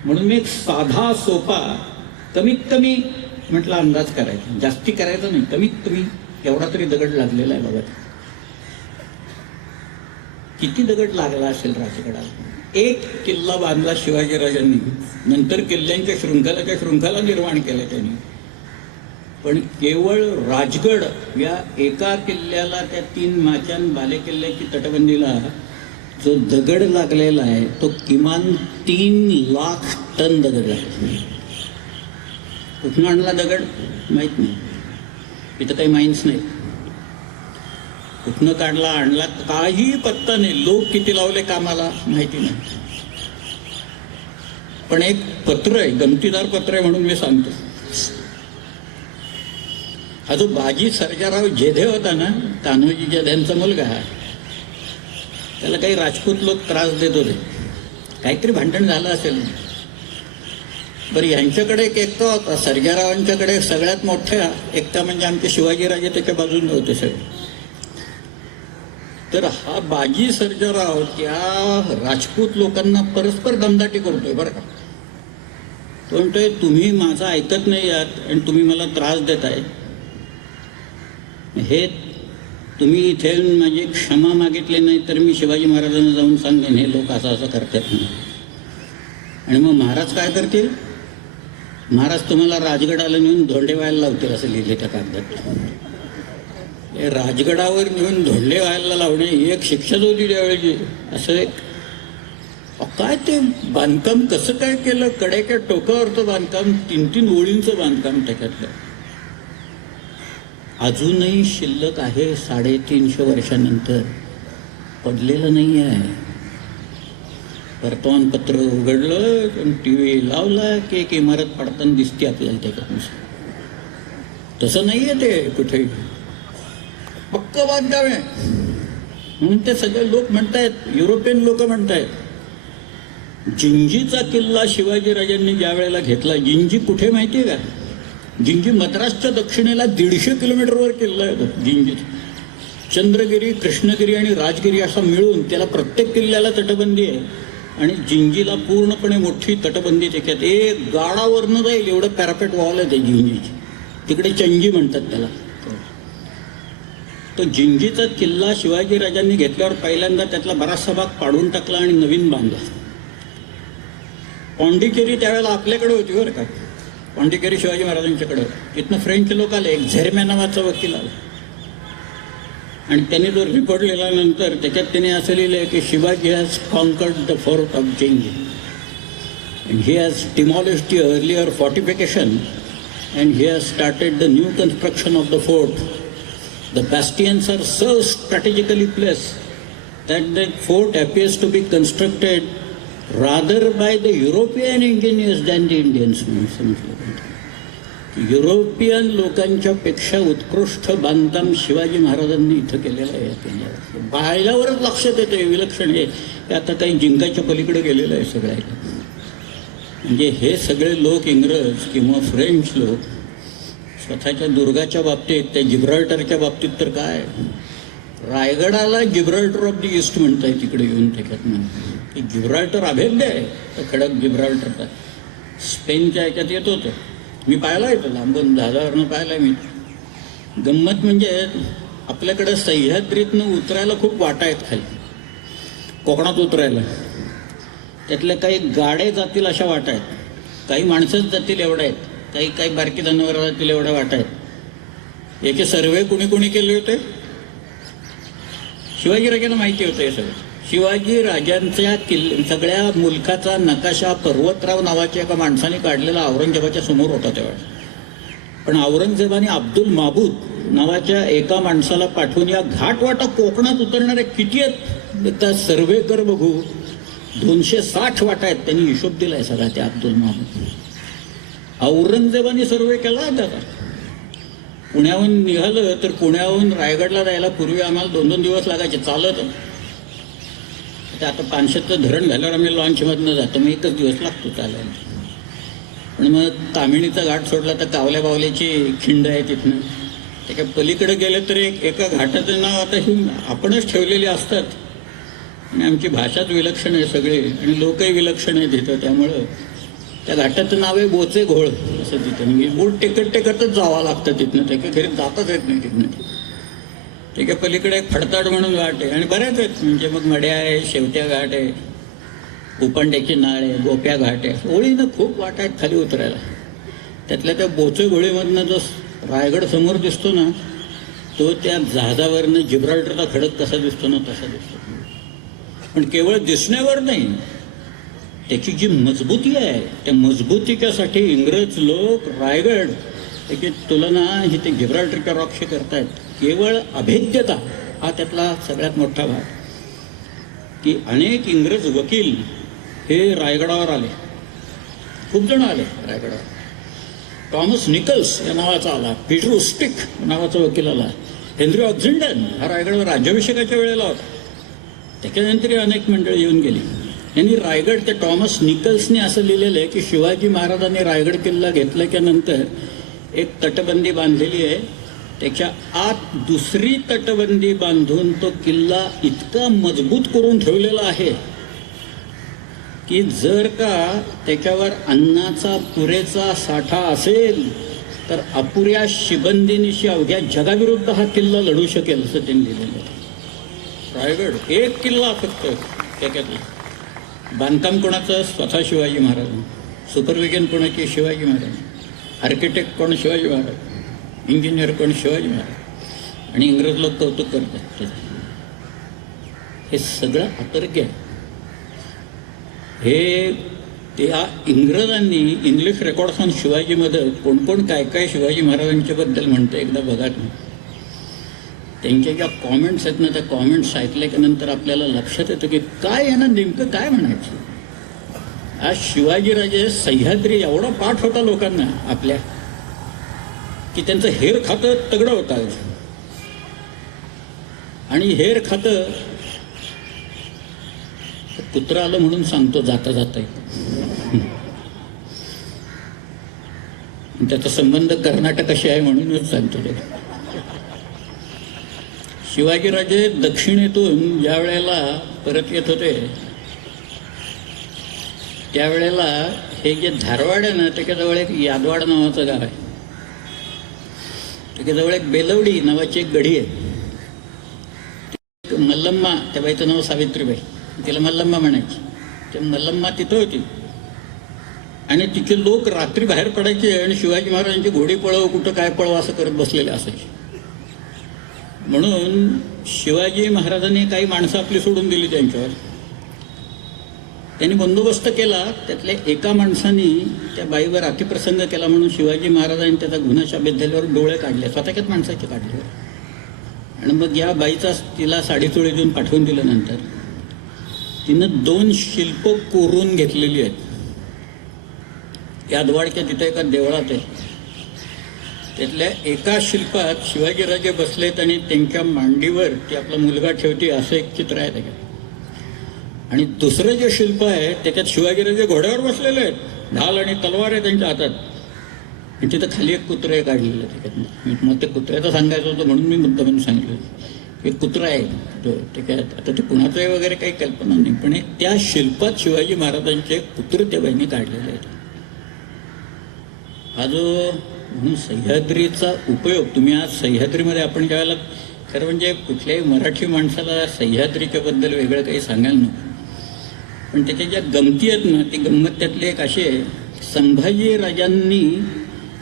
म्हणून मी एक साधा सोपा कमीत कमी म्हटलं अंदाज करायचा, जास्ती करायचा नाही, कमीत कमी एवढा तरी दगड लागलेला आहे बघा. किती दगड लागला असेल राजगडाला. एक किल्ला बांधला शिवाजीराजांनी, नंतर किल्ल्यांच्या शृंखला निर्माण केल्या त्यांनी, पण केवळ राजगड या एका किल्ल्याला, त्या 3 माचान बाले किल्ल्याची तटबंदीला जो दगड लागलेला आहे तो किमान 3 लाख टन दगड आहे. कुठून आणला दगड माहित नाही, इथं काही माहितीच नाही. कुठनं काढला आणला काही पत्ता नाही. लोक किती लावले कामाला माहिती नाही. पण एक पत्र आहे, गमतीदार पत्र आहे म्हणून मी सांगतो. हा जो बाजी सर्जाराव जेधे होता ना, कान्होजी जेधेंचा मुलगा, त्याला काही राजपूत लोक त्रास देत होते, काहीतरी भांडण झालं असेल. बरं, यांच्याकडे एक एकटा होता सर्जारावांच्याकडे, सगळ्यात मोठा एकटा म्हणजे आमचे शिवाजीराजे त्याच्या बाजूने होते सगळे. तर हा बाजी सर्जाराव त्या राजपूत लोकांना परस्पर दमदाटी करतोय बरं का. तो म्हणतोय तुम्ही माझं ऐकत नाही आहात आणि तुम्ही मला त्रास देताय, हे तुम्ही इथे माझी क्षमा मागितली नाही तर मी शिवाजी महाराजांना जाऊन सांगेन हे लोक असं असं करतात म्हणून. आणि मग महाराज काय करतील, महाराज तुम्हाला राजगडाला नेऊन धोंडे व्हायला लावतील असं लिहिले त्या कागदात. राजगडावर नेऊन धोंडे व्हायला लावणे ही एक शिक्षाच होती त्यावेळेची. असं एक काय ते बांधकाम कसं काय केलं, कडेच्या टोकावरचं बांधकाम, 3-3 ओळींचं बांधकाम त्याच्यातलं अजूनही शिल्लक आहे. 350 वर्षानंतर पडलेलं नाही आहे. वर्तमानपत्र उघडलं, TV लावला की एक इमारत पडताना दिसते आपल्याला त्याच्यातून. तसं नाही आहे ते कुठेही, पक्क बांधकाम आहे म्हणून ते सगळे लोक म्हणतायत, युरोपियन लोक म्हणतायत. जिंजीचा किल्ला शिवाजीराजांनी ज्या वेळेला घेतला, जिंजी कुठे माहिती आहे का, जिंजी मद्रासच्या दक्षिणेला 150 किलोमीटरवर किल्ला आहे जिंजी. चंद्रगिरी, कृष्णगिरी आणि राजगिरी असा मिळून त्याला प्रत्येक किल्ल्याला तटबंदी आहे. आणि जिंजीला पूर्णपणे मोठी तटबंदी त्याच्यात एक गाडावरनं जाईल एवढं पॅरापेट वॉल आहे ते जिंजीची. तिकडे चंजी म्हणतात त्याला. तो जिंजीचा किल्ला शिवाजीराजांनी घेतल्यावर पहिल्यांदा त्यातला बराचसा भाग पाडून टाकला आणि नवीन बांधला. पॉंडिचेरी त्यावेळेला आपल्याकडे होती बरं का, पॉंडिचेरी शिवाजी महाराजांच्याकडे. तिथनं फ्रेंच लोक आले, एक झेरमॅ नावाचा वकील आला आणि त्यांनी जो रिपोर्ट लिहिल्यानंतर त्याच्यात त्याने असं लिहिलं आहे की Shivaji has conquered the fort of Gingee and he has demolished the earlier fortification and he has started the new construction of the fort. The bastions are so strategically placed that the fort appears to be constructed rather by the European engineers than the Indians. European लोकांच्या पेक्षा उत्कृष्ट बांधकाम शिवाजी महाराजांनी इथं केलेलं आहे. बाहेरवरच लक्षात येतं विलक्षण हे आता काही जिंकाच्या पलीकडे गेलेलं आहे सगळ्या. म्हणजे हे सगळे लोक, इंग्रज किंवा फ्रेंच लोक, स्वतःच्या दुर्गाच्या बाबतीत, त्या जिब्राल्टरच्या बाबतीत तर काय, रायगडाला जिब्राल्टर ऑफ द ईस्ट म्हणताय तिकडे येऊन त्याच्यात. जिब्राल्टर अभेद्य आहे तर खडक जिब्राल्टरचा. स्पेनच्या ह्याच्यात येत होतं, मी पाहिला येतो लांबून, जहाजावरनं पाहिला मी. गंमत म्हणजे आपल्याकडं सह्याद्रीतनं उतरायला खूप वाटा आहेत खाली, कोकणात उतरायला. त्यातल्या काही गाड्या जातील अशा वाटा आहेत, काही माणसंच जातील एवढ्या आहेत, काही बारकी जनावर जातील एवढ्या वाटा आहेत. याचे सर्वे कुणी केले होते, शिवाजीराजांना माहिती होतं हे सगळं. शिवाजी राजांच्या सगळ्या मुलखाचा नकाशा पर्वतराव नावाच्या एका माणसाने काढलेला औरंगजेबाच्या समोर होता तेव्हा. पण औरंगजेबाने अब्दुल माबूद नावाच्या एका माणसाला पाठवून या घाटवाटा कोकणात उतरणाऱ्या किती आहेत त्या सर्वे कर बघू, 260 वाटा आहेत. त्यांनी हिशोब दिलाय सगळा त्या अब्दुल माबूद. औरंगजेबाने सर्वे केला त्याचा. पुण्याहून निघालं तर पुण्याहून रायगडला जायला पूर्वी आम्हाला 2-2 दिवस लागायचे चालत. आता पानशेतचं धरण झाल्यावर आम्ही लॉन्चमधनं जातो, मग 1च दिवस लागतो चालायला. पण मग तामिणीचा घाट सोडला तर कावल्या बावल्याची खिंड आहे तिथनं, त्याच्या पलीकडे गेलं तर एका घाटाचं नाव आता ही आपणच ठेवलेली असतात आणि आमची भाषाच विलक्षण आहे सगळे आणि लोकही विलक्षण आहे तिथं. त्यामुळं त्या घाटाचं नाव आहे बोचे घोळ असं तिथं. म्हणजे बोट टेकतच जावं लागतं तिथनं, त्याच्या घरी जाताच येत नाही तिथनं. त्याच्या पलीकडे एक फडताड म्हणून घाट आहे आणि बऱ्याच आहेत. म्हणजे मग मड्या आहे, शेवट्या घाट आहे, उपांड्याची नाळ आहे, गोप्या घाट आहे. ओळीनं खूप वाट आहेत खाली उतरायला. त्यातल्या त्या बोचे घोळीमधनं जो रायगड समोर दिसतो ना, तो त्या जहाजावरनं जिब्राल्टरचा खडक कसा दिसतो ना तसा दिसतो. पण केवळ दिसण्यावर नाही, त्याची जी मजबूती आहे त्या मजबूतीच्यासाठी इंग्रज लोक रायगड त्याची तुलना ही ते जिब्राल्टरच्या रॉकशी करतायत. केवळ अभेद्यता हा त्यातला सगळ्यात मोठा भाग, की अनेक इंग्रज वकील हे रायगडावर आले, खूप जण आले रायगडावर. टॉमस निकल्स या नावाचा आला, पीटर उस्टिक नावाचा वकील आला, हेनरी ऑक्झिंडन हा रायगडावर राज्याभिषेकाच्या वेळेला होता. त्याच्यानंतर अनेक मंडळी येऊन गेली. यांनी रायगड, त्या टॉमस निकल्सने असं लिहिलेलं आहे की शिवाजी महाराजांनी रायगड किल्ला घेतल्याच्या नंतर एक तटबंदी बांधलेली आहे, त्याच्या आत दुसरी तटबंदी बांधून तो किल्ला इतका मजबूत करून ठेवलेला आहे की जर का त्याच्यावर अन्नाचा पुरेसा साठा असेल तर अपुऱ्या शिबंदीनिशी अवघ्या जगाविरुद्ध हा किल्ला लढू शकेल असं त्यांनी लिहिलेलं आहे. रायगड एक किल्ला फक्त, त्याच्यातला बांधकाम कोणाचं? स्वतः शिवाजी महाराज. सुपरविजन कोणाची? शिवाजी महाराज. आर्किटेक्ट कोण? शिवाजी महाराज. इंजिनियर कोण? शिवाजी महाराज. आणि इंग्रज लोक कौतुक करतात. हे सगळं अतर्क्य आहे. हे त्या इंग्रजांनी इंग्लिश रेकॉर्ड्स ऑन शिवाजीमध्ये कोण कोण काय काय शिवाजी महाराजांच्याबद्दल म्हणतं एकदा बघा तुम्ही. त्यांच्या ज्या कॉमेंट्स आहेत ना, त्या कॉमेंट्स ऐकल्यानंतर आपल्याला लक्षात येतं की काय यांना नेमकं काय म्हणायचं. आज शिवाजीराजे सह्याद्री एवढा पाठ होता लोकांना आपल्या की त्यांचं हेर खातं तगडं होतं. आणि हेर खातं कुत्रा आलं म्हणून सांगतो जाता जाता, त्याचा संबंध कर्नाटकाशी आहे म्हणूनच सांगतो. ते शिवाजीराजे दक्षिणेतून ज्या वेळेला परत येत होते त्यावेळेला हे जे धारवाड आहे ना, त्याच्याजवळ एक यादवाड नावाचं गाव आहे. त्याच्याजवळ एक बेलवडी नावाची एक गढी आहे. मल्लम्मा, त्या बाईचं नाव सावित्रीबाई, तिला मल्लम्मा म्हणायची. ते मल्लम्मा तिथं होती आणि तिचे लोक रात्री बाहेर पडायचे आणि शिवाजी महाराजांची घोडी पळव, कुठं काय पळव असं करत बसलेले असायचे. म्हणून शिवाजी महाराजांनी काही माणसं आपली सोडून दिली त्यांच्यावर. त्यांनी बंदोबस्त केला. त्यातल्या एका माणसाने त्या बाईवर अतिप्रसंग केला म्हणून शिवाजी महाराजांनी त्याचा गुन्हा शाबत झाल्यावर डोळे काढले, स्वतःच्याच माणसाचे काढले. आणि मग या बाईचा तिला साडीचोळी देऊन पाठवून दिल्यानंतर तिनं 2 शिल्प कोरून घेतलेली आहेत. यादवाडच्या तिथं एका देवळात आहे. त्यातल्या एका शिल्पात शिवाजीराजे बसलेत आणि त्यांच्या मांडीवर ती आपला मुलगा ठेवते असं एक चित्र आहे त्याच्यात. आणि दुसरं जे शिल्प आहे त्याच्यात शिवाजीराजे घोड्यावर बसलेले आहेत, ढाल आणि तलवार आहे त्यांच्या हातात. आणि तिथं खाली एक कुत्रं आहे काढलेलं त्याच्यात. मग ते कुत्र्याचं सांगायचं होतं म्हणून मी मुद्दामून सांगितलं. एक कुत्रा आहे तो त्याच्यात. आता ते कुणाचं आहे वगैरे काही कल्पना नाही, पण त्या शिल्पात शिवाजी महाराजांचे कुत्र त्या बाईने काढलेले आहेत. हा जो म्हणून सह्याद्रीचा उपयोग, तुम्ही आज सह्याद्रीमध्ये आपण ज्यावेळेला, खरं म्हणजे कुठल्याही मराठी माणसाला सह्याद्रीच्या बद्दल वेगळं काही सांगायला नको, पण त्याच्या ज्या गमती आहेत ना, ती गंमत त्यातली एक अशी आहे. संभाजी राजांनी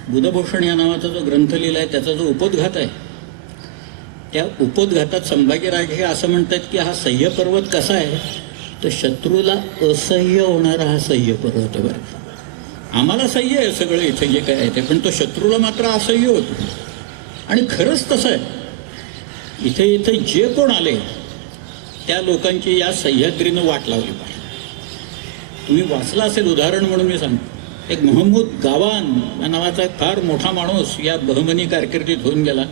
बुधभूषण या नावाचा जो ग्रंथ लिहिला आहे त्याचा जो उपोद्घात आहे, त्या उपोद्घातात संभाजीराजे असं म्हणतात की हा सह्य पर्वत कसा आहे, तर शत्रूला असह्य होणारा हा सह्य पर्वत आहे. बरं, आम्हाला सह्य आहे सगळं इथे जे काय आहे ते, पण तो शत्रूला मात्र असह्य होतो. आणि खरंच तसं आहे. इथे इथे जे कोण आले त्या लोकांची या सह्याद्रीनं वाट लावली पाहिजे. तुम्ही वाचला असेल, उदाहरण म्हणून मी सांगतो. एक महमूद गावान या नावाचा एक फार मोठा माणूस या बहमनी कारकिर्दीत होऊन गेला.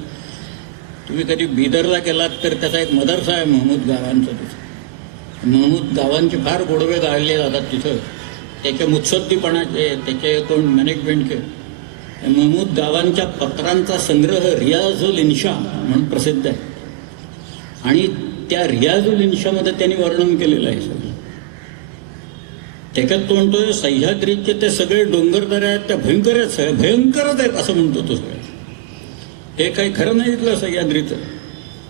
तुम्ही कधी बिदरला गेलात तर त्याचा एक मदरसा आहे महमूद गावांचा. तिथं महमूद गावांचे फार गोडवे गाळले जातात तिथं. त्याच्या मुत्सद्दीपणाचे, त्याचे कोण मॅनेजमेंटचे. महमूद गावांच्या पत्रांचा संग्रह रियाजुल इन्शा म्हणून प्रसिद्ध आहे. आणि त्या रियाजुल इन्शामध्ये त्यांनी वर्णन केलेलं आहे सगळं. त्याच्यात तो म्हणतोय सह्याद्रीचे ते सगळे डोंगरदऱ्या आहेत त्या भयंकरच आहेत असं म्हणतो तो सगळं. हे काही खरं नाही इथलं सह्याद्रीचं.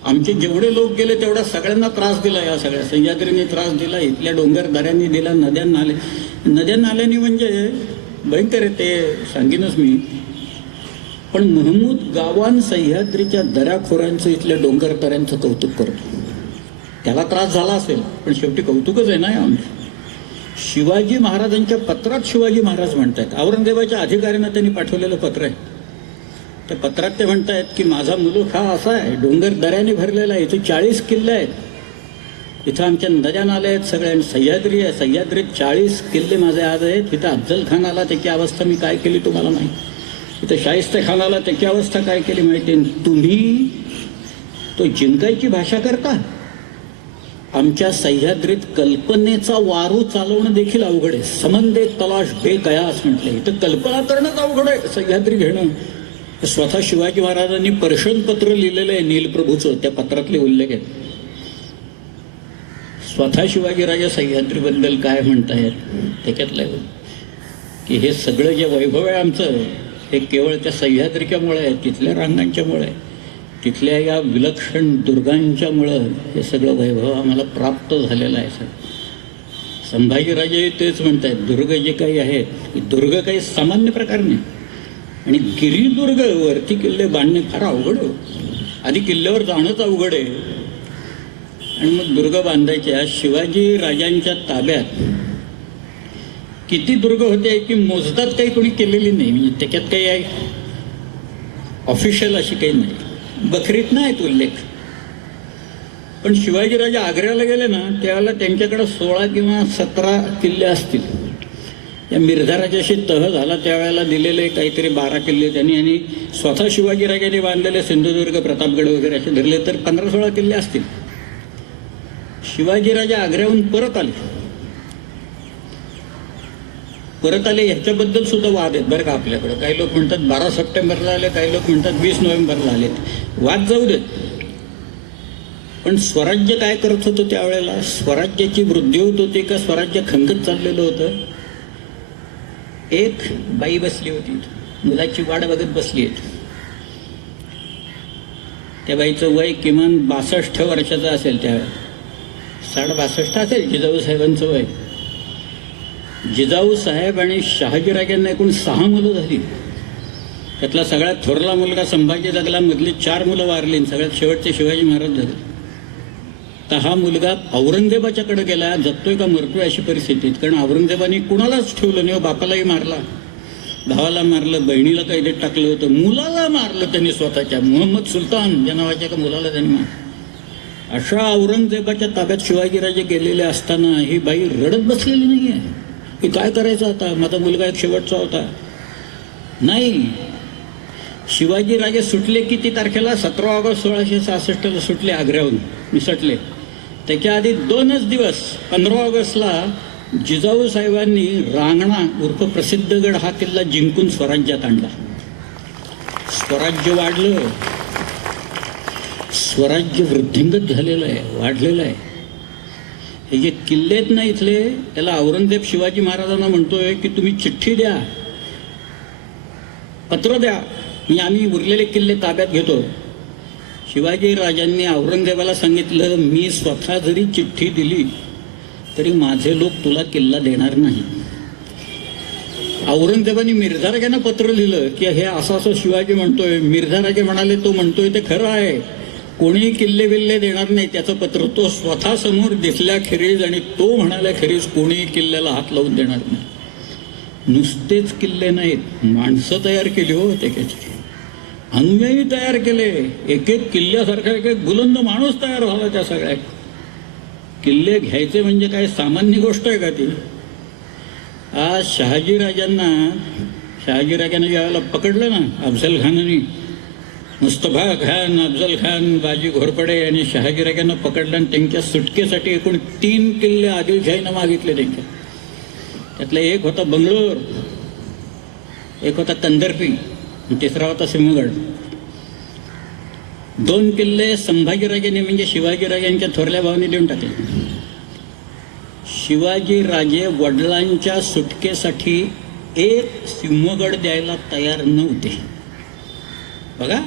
आमचे जेवढे लोक गेले तेवढा सगळ्यांना त्रास दिला. या सगळ्या सह्याद्रीने त्रास दिला, इथल्या डोंगर दऱ्यांनी दिला, नद्या नाल्यांनी म्हणजे भयंकर आहे ते सांगेनच मी. पण महमूद गावान सह्याद्रीच्या दऱ्याखोऱ्यांचं इथल्या डोंगर दऱ्यांचं कौतुक करतो. त्याला त्रास झाला असेल पण शेवटी कौतुकच आहे ना आमचं. शिवाजी महाराजांच्या पत्रात शिवाजी महाराज म्हणतायत, औरंगजेबाच्या अधिकाऱ्यांना त्यांनी पाठवलेलं पत्र आहे. त्या पत्रात ते म्हणतायत की माझा मुलूक हा असा आहे, डोंगर दऱ्याने भरलेला आहे, इथे 40 किल्ले आहेत, इथं आमच्या नद्या नाल्या आहेत सगळ्या, सह्याद्री आहे, सह्याद्रीत 40 किल्ले माझे आज आहेत. इथं अफजल खान आला त्याची अवस्था मी काय केली तुम्हाला माहिती, इथं शाहिस्ते खान आला त्याची अवस्था काय केली माहिती. तुम्ही तो जिंकायची भाषा करता. आमच्या सह्याद्रीत कल्पनेचा वारू चालवणं देखील अवघड आहे. समंदे तलाश बेकयास म्हटले, इथं कल्पना करणंच अवघड आहे सह्याद्री घेणं. स्वतः शिवाजी महाराजांनी पर्शन पत्र लिहिलेलं आहे नीलप्रभूचं, त्या पत्रातले उल्लेख आहेत. स्वतः शिवाजीराजे सह्याद्रीबद्दल काय म्हणतायत त्याच्यातलं की हे सगळं जे वैभव आहे आमचं हे केवळ त्या सह्याद्रीच्यामुळे आहे, तिथल्या रांगांच्यामुळे आहे, तिथल्या या विलक्षण दुर्गांच्यामुळं हे सगळं वैभव आम्हाला प्राप्त झालेलं आहे. संभाजीराजे तेच म्हणतात, दुर्ग जे काही आहेत दुर्ग काही सामान्य प्रकार नाही. आणि गिरिदुर्ग वरती किल्ले बांधणे फार अवघड हो. आधी किल्ल्यावर जाणंच अवघड आहे आणि मग दुर्ग बांधायचे. आज शिवाजी राजांच्या ताब्यात किती दुर्ग होते की मोजदात काही कोणी केलेली नाही. म्हणजे त्याच्यात काही आहे ऑफिशियल अशी काही नाही. बखरीत नाहीत उल्लेख. पण शिवाजीराजे आग्र्याला गेले ना त्यावेळेला त्यांच्याकडे 16 किंवा 17 किल्ले असतील. या मिर्झा राजाशी तह झाला त्यावेळेला दिलेले काहीतरी 12 किल्ले त्यांनी, आणि स्वतः शिवाजीराजांनी बांधलेले सिंधुदुर्ग प्रतापगड वगैरे असे धरले तर 15-16 किल्ले असतील. शिवाजीराजे आग्र्याहून परत आले ह्याच्याबद्दल सुद्धा वाद आहेत बरं का आपल्याकडे. काही लोक म्हणतात 12 सप्टेंबरला आले, काही लोक म्हणतात 20 नोव्हेंबरला आलेत. वाद जाऊ देत. पण स्वराज्य काय करत होतं त्यावेळेला, स्वराज्याची वृद्धी होत होती का स्वराज्य खंगत चाललेलं होतं. एक बाई बसली होती, मुलाची वाट बघत बसली आहे. त्या बाईचं वय किमान 62 वर्षाचं असेल, त्यावेळेला 62.5 असेल जिजाऊ साहेबांचं वय. जिजाऊ साहेब आणि शहाजीराजांना एकूण 6 मुलं झाली. त्यातला सगळ्यात थोरला मुलगा संभाजी जगला, मधली 4 मुलं वारली, सगळ्यात शेवटचे शिवाजी महाराज झाले. तर हा मुलगा औरंगजेबाच्याकडे गेला, जगतोय का मरतोय अशी परिस्थितीत. कारण औरंगजेबाने कुणालाच ठेवलं नाही. बापालाही मारला, भावाला मारलं, बहिणीला कैदेत टाकलं होतं, मुलाला मारलं त्यांनी स्वतःच्या. मोहम्मद सुलतान या नावाच्या का मुलाला त्यांनी मारलं. अशा औरंगजेबाच्या ताब्यात शिवाजीराजे गेलेले असताना ही बाई रडत बसलेली नाही आहे की काय करायचं आता, माझा मुलगा एक शेवटचा होता. नाही, शिवाजीराजे सुटले किती तारखेला, 17 ऑगस्ट 1666ला सुटले आग्र्याहून, निसटले. त्याच्या आधी 2च दिवस 15 ऑगस्टला जिजाऊ साहेबांनी रांगणा उर्फ प्रसिद्धगड हा किल्ला जिंकून स्वराज्यात आणला. स्वराज्य वाढलं, स्वराज्य वृद्धिंगत झालेलं आहे, वाढलेलं आहे. हे जे किल्ले आहेत ना इथले, त्याला औरंगजेब शिवाजी महाराजांना म्हणतोय की तुम्ही चिठ्ठी द्या, पत्र द्या, मी आम्ही उरलेले किल्ले ताब्यात घेतो. शिवाजी राजांनी औरंगजेबाला सांगितलं, मी स्वतः जरी चिठ्ठी दिली तरी माझे लोक तुला किल्ला देणार नाही. औरंगजेबाने मिर्झा राजांना पत्र लिहिलं की हे असं असं शिवाजी म्हणतोय. मिर्झा राजे म्हणाले तो म्हणतोय ते खरं आहे, कोणी किल्ले बिल्ले देणार नाही. त्याचं पत्र तो स्वतः समोर दिसल्याखेरीज आणि तो म्हणाल्याखेरीज कोणी किल्ल्याला हात लावून देणार नाही. नुसतेच किल्ले नाहीत, माणसं तयार केली हो त्याची, अनुयायी तयार केले. एक एक किल्ल्यासारखा एक एक बुलंद माणूस तयार झाला त्या सगळ्या. किल्ले घ्यायचे म्हणजे काय सामान्य गोष्ट आहे का ती. आज शहाजीराजांना ज्यावेळेला पकडलं ना अफजल खानाने, मुस्तफा खान, अफजल खान, बाजी घोरपडे यांनी शहाजीराजांना पकडलं आणि त्यांच्या सुटकेसाठी एकूण 3 किल्ले आदिलशाहीनं मागितले त्यांच्या. त्यातला एक होता बंगलोर, एक होता कंदर्पी तिसरा होता सिंहगड. 2 किल्ले संभाजीराजांनी म्हणजे शिवाजीराजांच्या थोरल्या भावाने देऊन टाकले. शिवाजीराजे वडिलांच्या सुटकेसाठी एक सिंहगड द्यायला तयार नव्हते. बघा,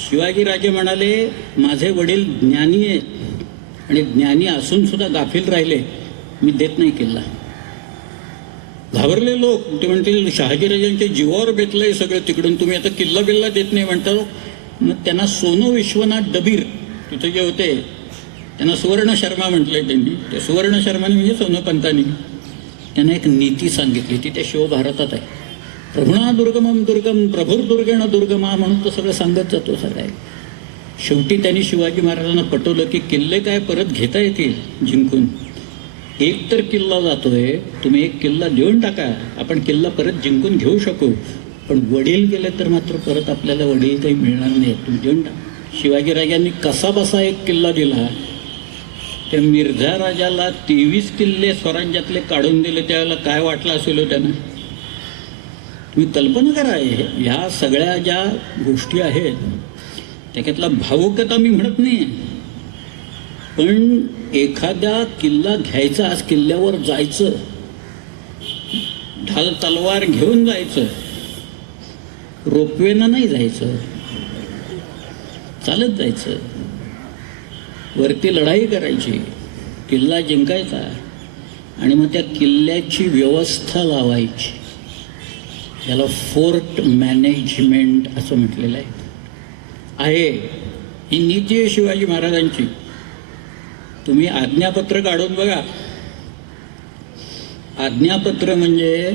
शिवाजीराजे म्हणाले माझे वडील ज्ञानी आहेत आणि ज्ञानी असून सुद्धा गाफील राहिले, मी देत नाही किल्ला. घाबरले लोक. ते म्हणतील शहाजीराजांच्या जीवावर बेतलंय सगळं, तिकडून तुम्ही आता किल्ला बिल्ला देत नाही म्हणता. मग त्यांना सोनू विश्वनाथ डबीर तिथे जे होते त्यांना सुवर्ण शर्मा म्हटलंय त्यांनी. ते सुवर्ण शर्माने म्हणजे सोनोपंतांनी त्यांना एक नीती सांगितली, ती त्या शिवभारतात आहे. प्रभुणा दुर्गमम दुर्गम प्रभुर्दुर्गेण दुर्गमा म्हणून तो सगळं सांगत जातो सगळं. शेवटी त्यांनी शिवाजी महाराजांना पटवलं की किल्ले काय परत घेता येतील जिंकून. एक तर किल्ला जातोय, तुम्ही एक किल्ला देऊन टाका, आपण किल्ला परत जिंकून घेऊ शकू. पण वडील गेले तर मात्र परत आपल्याला वडील काही मिळणार नाही, तुम्ही देऊन टाका. शिवाजीराजांनी कसा बसा एक किल्ला दिला. त्या मिर्झा राजाला 23 किल्ले स्वराज्यातले काढून दिले, त्यावेळेला काय वाटलं असेल त्यांना. तुम्ही कल्पना करा. ह्या सगळ्या ज्या गोष्टी आहेत त्याच्यातला भावुकता मी म्हणत नाही, पण एखाद्या किल्ला घ्यायचा, आज किल्ल्यावर जायचं, ढाल तलवार घेऊन जायचं, रोपवेनं नाही जायचं, चालत जायचं, वरती लढाई करायची, किल्ला जिंकायचा आणि मग त्या किल्ल्याची व्यवस्था लावायची. याला फोर्ट मॅनेजमेंट असं म्हटलेलं आहे. ही नीती आहे शिवाजी महाराजांची. तुम्ही आज्ञापत्र काढून बघा. आज्ञापत्र म्हणजे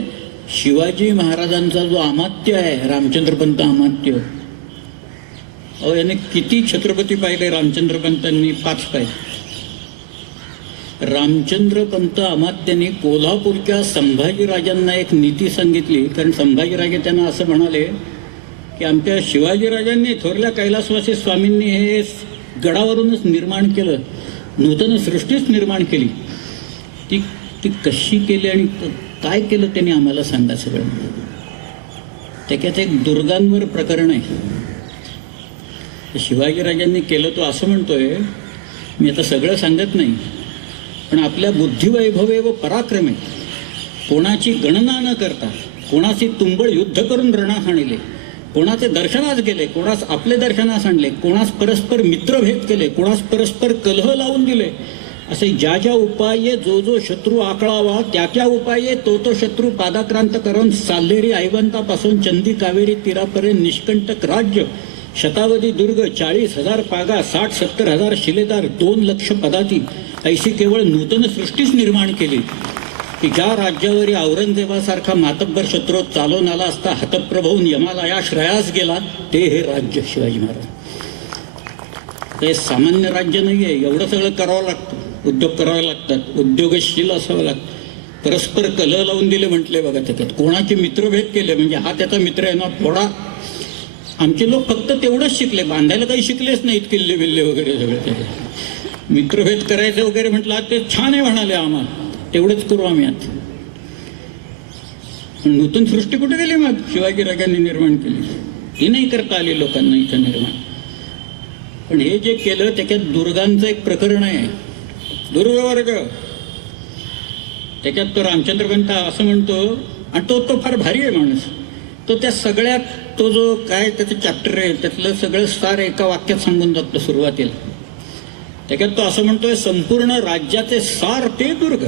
शिवाजी महाराजांचा जो अमात्य आहे, रामचंद्रपंत अमात्य, अहो याने किती छत्रपती पाहिले रामचंद्रपंतांनी? 5 पाहिले. रामचंद्रपंत अमात्यांनी कोल्हापूरच्या संभाजीराजांना एक नीती सांगितली. कारण संभाजीराजे त्यांना असं म्हणाले की आमच्या शिवाजीराजांनी, थोरल्या कैलासवासी स्वामींनी हे गडावरूनच निर्माण केलं, नूतन सृष्टीच निर्माण केली. ती कशी केली आणि काय केलं त्यांनी आम्हाला सांगा सगळं. त्याच्यात एक दुर्गांवर प्रकरण आहे. शिवाजीराजांनी केलं तो असं म्हणतोय, मी आता सगळं सांगत नाही, पण आपल्या बुद्धिवैभवे व पराक्रमे कोणाची गणना न करता कोणाची तुंबळ युद्ध करून रणास आणले, कोणाचे दर्शनास गेले, कोणास आपले दर्शनास आणले, कोणास परस्पर मित्रभेद केले, कोणास परस्पर कलह लावून दिले, असे ज्या ज्या उपाये जो जो शत्रू आकळावा त्या त्या उपाये तो तो शत्रू पादाक्रांत करून साल्हेरी ऐवंतापासून चंदी कावेरी तीरापर्यंत निष्कंटक राज्य, शतावधी दुर्ग, 40,000 पागा, 60-70 हजार शिलेदार, 2 लक्ष पदाती, ऐशी केवळ नूतन सृष्टीच निर्माण केली की ज्या राज्यावरील औरंगजेबासारखा मातब्बर शत्रू चालवून आला असता हतप्रभवून यमालया श्रयास गेला, ते हे राज्य शिवाजी महाराज. हे सामान्य राज्य नाही आहे. एवढं सगळं करावं लागतं, उद्योग करावे लागतात, उद्योगशील असावं लागतं. परस्पर कलह लावून दिले म्हटले बघा त्याच्यात. कोणाचे मित्रभेद केले म्हणजे हा त्याचा मित्र आहे ना फोडा. आमचे लोक फक्त तेवढंच शिकले, बांधायला काही शिकलेच नाहीत, किल्ले बिल्ले वगैरे सगळे. मित्रभेद करायचं वगैरे म्हटलं ते छान आहे म्हणाले, आम्हाला तेवढंच करू आम्ही. आता नूतन सृष्टी कुठे गेली मग शिवाजीराजांनी निर्माण केली? ती नाही करता आली लोकांना इथं निर्माण. पण हे जे केलं त्याच्यात दुर्गांचं एक प्रकरण आहे, दुर्गवर्ग. त्याच्यात तो रामचंद्रपंत असं म्हणतो, आणि तो फार भारी आहे माणूस. तो त्या सगळ्यात तो जो काय त्याचं चॅप्टर आहे त्यातलं सगळं सार एका वाक्यात सांगून जातो सुरुवातीला. त्याच्यात तो असं म्हणतोय, संपूर्ण राज्याचे सार ते दुर्ग.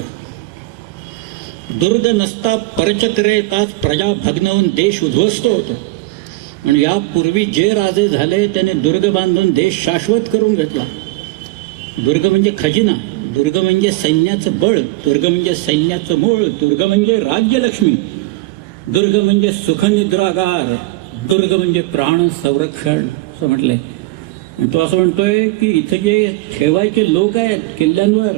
दुर्ग नसता परचक्र येताच प्रजा भग्न देश उद्ध्वस्त होतो. आणि यापूर्वी जे राजे झाले त्याने दुर्ग बांधून देश शाश्वत करून घेतला. दुर्ग म्हणजे खजिना, दुर्ग म्हणजे सैन्याचं बळ, दुर्ग म्हणजे सैन्याचं मूळ, दुर्ग म्हणजे राज्यलक्ष्मी, दुर्ग म्हणजे सुखनिद्रागार, दुर्ग म्हणजे प्राण संरक्षण असं म्हटलंय. तो असं म्हणतोय की इथे जे ठेवायचे लोक आहेत किल्ल्यांवर,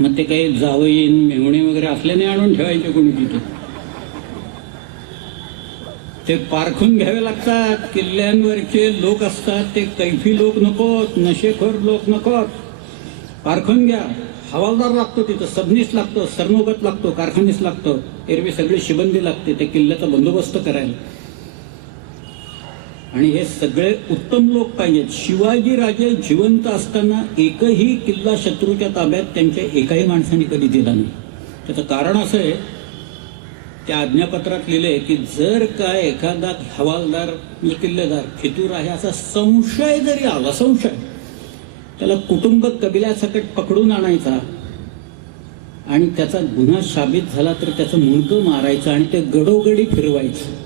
मग ते काही जावईन मेहुणे वगैरे असल्याने आणून ठेवायचे कोणी तिथे. ते पारखून घ्यावे लागतात. किल्ल्यांवरचे लोक असतात ते कैफी लोक नकोत, नशेखोर लोक नकोत, पारखून घ्या. हवालदार लागतो, तिथं सबनीस लागतो, सरनोबत लागतो, कारखानीस लागतो, एरवी सगळी शिबंदी लागते त्या किल्ल्याचा बंदोबस्त करायला. आणि हे सगळे उत्तम लोक पाहिजेत. शिवाजी राजे जिवंत असताना एकही किल्ला शत्रूच्या ताब्यात त्यांच्या एकाही माणसाने कधी दिला नाही. त्याचं कारण असं आहे, त्या आज्ञापत्रात लिहिले की जर काय एखादा हवालदार म्हणजे किल्लेदार फितूर आहे असा संशय जरी आला, संशय, त्याला कुटुंब कबिल्यासकट पकडून आणायचा आणि त्याचा गुन्हा साबित झाला तर त्याचं मुंडकं मारायचं आणि ते गडोगडी फिरवायचं.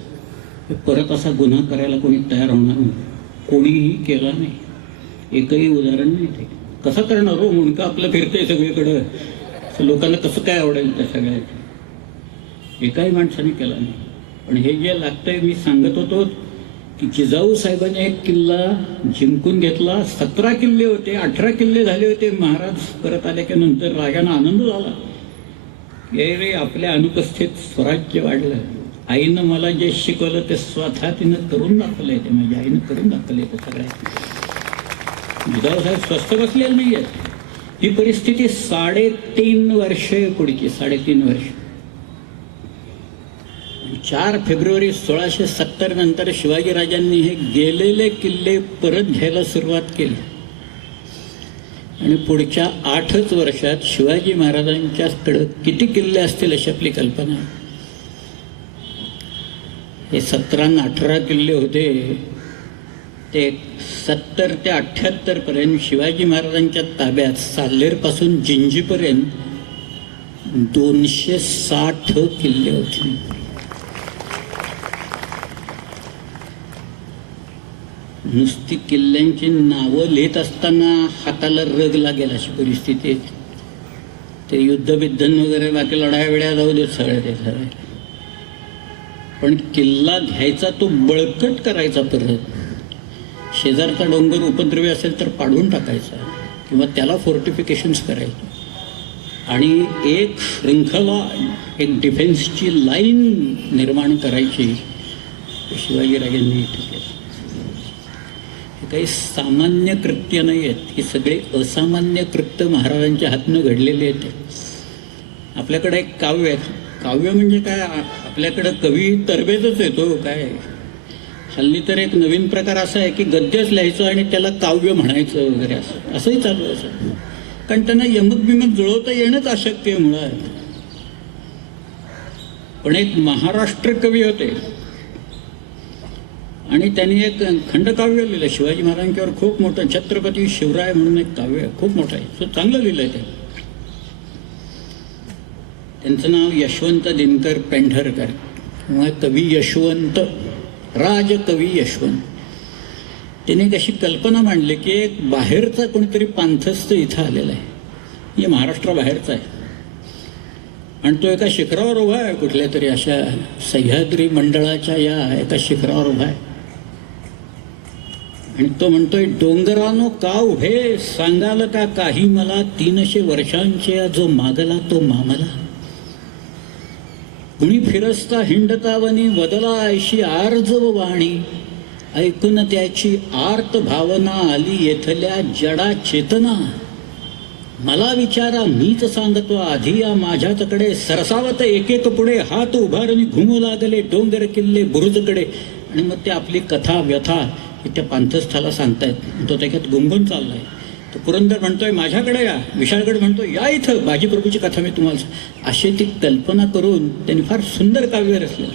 परत असा गुन्हा करायला कोणी तयार होणार नाही, कोणीही केला नाही. एकही उदाहरण नाही. ते कसं करणार हो, मुंडकं आपलं फिरतंय सगळीकडं, लोकांना कसं काय आवडेल त्या सगळ्याचं. एकाही माणसाने केला नाही. पण हे जे लागतंय, मी सांगत होतो की जिजाऊ साहेबांनी एक किल्ला जिंकून घेतला. 17 किल्ले होते, 18 किल्ले झाले होते. महाराज परत आल्याच्या नंतर राजांना आनंद झाला की रे आपल्या अनुपस्थित स्वराज्य वाढलं. आईनं मला जे शिकवलं ते स्वतः तिनं करून दाखवलंय. ते माझ्या आईनं करून दाखवलंय. ते सगळ्या जिजाऊ साहेब स्वस्थ बसलेले नाही आहेत. ही परिस्थिती 3.5 वर्ष पुढची, 3.5 वर्ष. 4 फेब्रुवारी 1670 नंतर शिवाजीराजांनी हे गेलेले किल्ले परत घ्यायला सुरुवात केली आणि पुढच्या 8च वर्षात शिवाजी महाराजांच्याकडे किती किल्ले असतील अशी आपली कल्पना आहे. हे 17 आणि 18 किल्ले होते. ते 70 ते 78 पर्यंत शिवाजी महाराजांच्या ताब्यात साल्हेरपासून जिंजीपर्यंत 260 किल्ले होते. नुसती किल्ल्यांची नावं लिहित असताना हाताला रग लागेल अशी परिस्थिती आहे. ते युद्धबिद्धन वगैरे बाकी लढाया वेळा जाऊ देत सगळ्या ते सगळे. पण किल्ला घ्यायचा तो बळकट करायचा. परत शेजारचा डोंगर उपद्रवी असेल तर पाडून टाकायचा किंवा त्याला फोर्टिफिकेशन्स करायचं आणि एक श्रृंखला, एक डिफेन्सची लाईन निर्माण करायची. शिवाजीराजांनी इथे केलं. हे काही सामान्य कृत्य नाही आहेत. ही सगळी असामान्य कृत्य महाराजांच्या हातनं घडलेली आहेत. आपल्याकडे एक काव्य आहे. काव्य म्हणजे काय, आपल्याकडं कवी तरबेजच येतो काय. हल्ली तर एक नवीन प्रकार असा आहे की गद्यच लिहायचं आणि त्याला काव्य म्हणायचं वगैरे, असंही चालू आहे असं. कारण त्यांना यमक बिमक जुळवता येणंच अशक्य आहे मुळात. पण एक महाराष्ट्र कवी होते आणि त्यांनी एक खंडकाव्य लिहिलं शिवाजी महाराजांच्यावर, खूप मोठं. छत्रपती शिवराय म्हणून एक काव्य खूप मोठं आहे. सो चांगलं लिहिलंय ते. त्यांचं नाव यशवंत दिनकर पेंढरकर किंवा कवी यशवंत, राजकवी यशवंत. त्याने एक अशी कल्पना मांडली की एक बाहेरचा कोणीतरी पांथस्थ इथं आलेला आहे, हे महाराष्ट्राबाहेरचा आहे आणि तो एका शिखरावर उभा आहे, कुठल्या तरी अशा सह्याद्री मंडळाच्या या एका शिखरावर उभा आहे आणि तो म्हणतोय, डोंगरानो का उभे, सांगाल का काही मला, 300 वर्षांचे जो मागला तो मामला. कुणी फिरस्ता हिंडतावनी वदला ऐशी आर्जव वाणी, ऐकून त्याची आर्त भावना आली येथल्या जडा चेतना. मला विचारा मीच सांगतो आधी या माझ्याकडे, सरसावत एक एक पुढे हात उभारून घुमू लागले डोंगर किल्ले बुरुजकडे. आणि मग ते आपली कथा व्यथा त्या पांथस्थाला सांगतायत. तो त्याच्यात गुंगून चाललाय. तो पुरंदर म्हणतोय माझ्याकडे या, विशाळगड म्हणतोय या इथं, बाजीप्रभूची कथा मी तुम्हाला. अशी ती कल्पना करून त्यांनी फार सुंदर काव्य रचलं.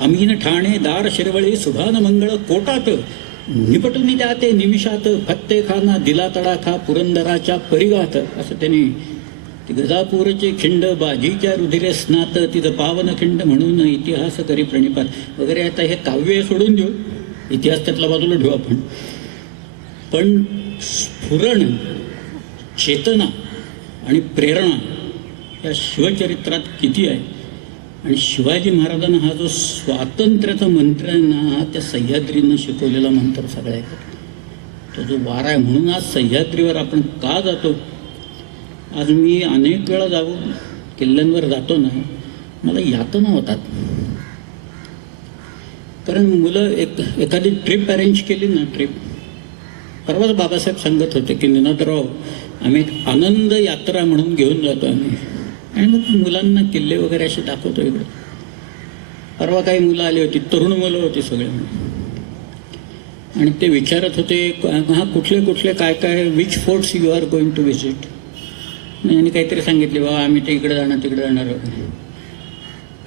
अमीन ठाणे दार शिरवळी सुभान मंगळ कोटात, निपटून जाते निमिषात, फत्तेखाना दिला तडाखा पुरंदराच्या परिघात. असं त्यांनी गजापूरचे खिंड बाजीच्या रुधिरे स्नात, तिथं पावन खिंड म्हणून इतिहास करी प्रणिपात वगैरे. आता हे काव्य सोडून देऊ, इतिहास त्यातला बाजूला ठेवू आपण. पण स्फुरण, चेतना आणि प्रेरणा या शिवचरित्रात किती आहे. आणि शिवाजी महाराजांना हा जो स्वातंत्र्याचा मंत्र आहे ना, त्या सह्याद्रीनं शिकवलेला मंत्र सगळ्या तो जो वारा आहे. म्हणून आज सह्याद्रीवर आपण का जातो. आज मी अनेक वेळा जाऊन किल्ल्यांवर जातो ना, मला यातना होतात. कारण मुलं एखादी ट्रिप अरेंज केली ना, ट्रिप परवाच बाबासाहेब सांगत होते की निनादराव आम्ही एक आनंद यात्रा म्हणून घेऊन जातो आम्ही, आणि मग मुलांना किल्ले वगैरे असे दाखवतो इकडे. परवा काही मुलं आली होती, तरुण मुलं होती सगळे, आणि ते विचारत होते हा कुठले कुठले काय काय which forts you are going to visit. आणि काहीतरी सांगितले बाबा आम्ही ते इकडे जाणार तिकडे जाणार.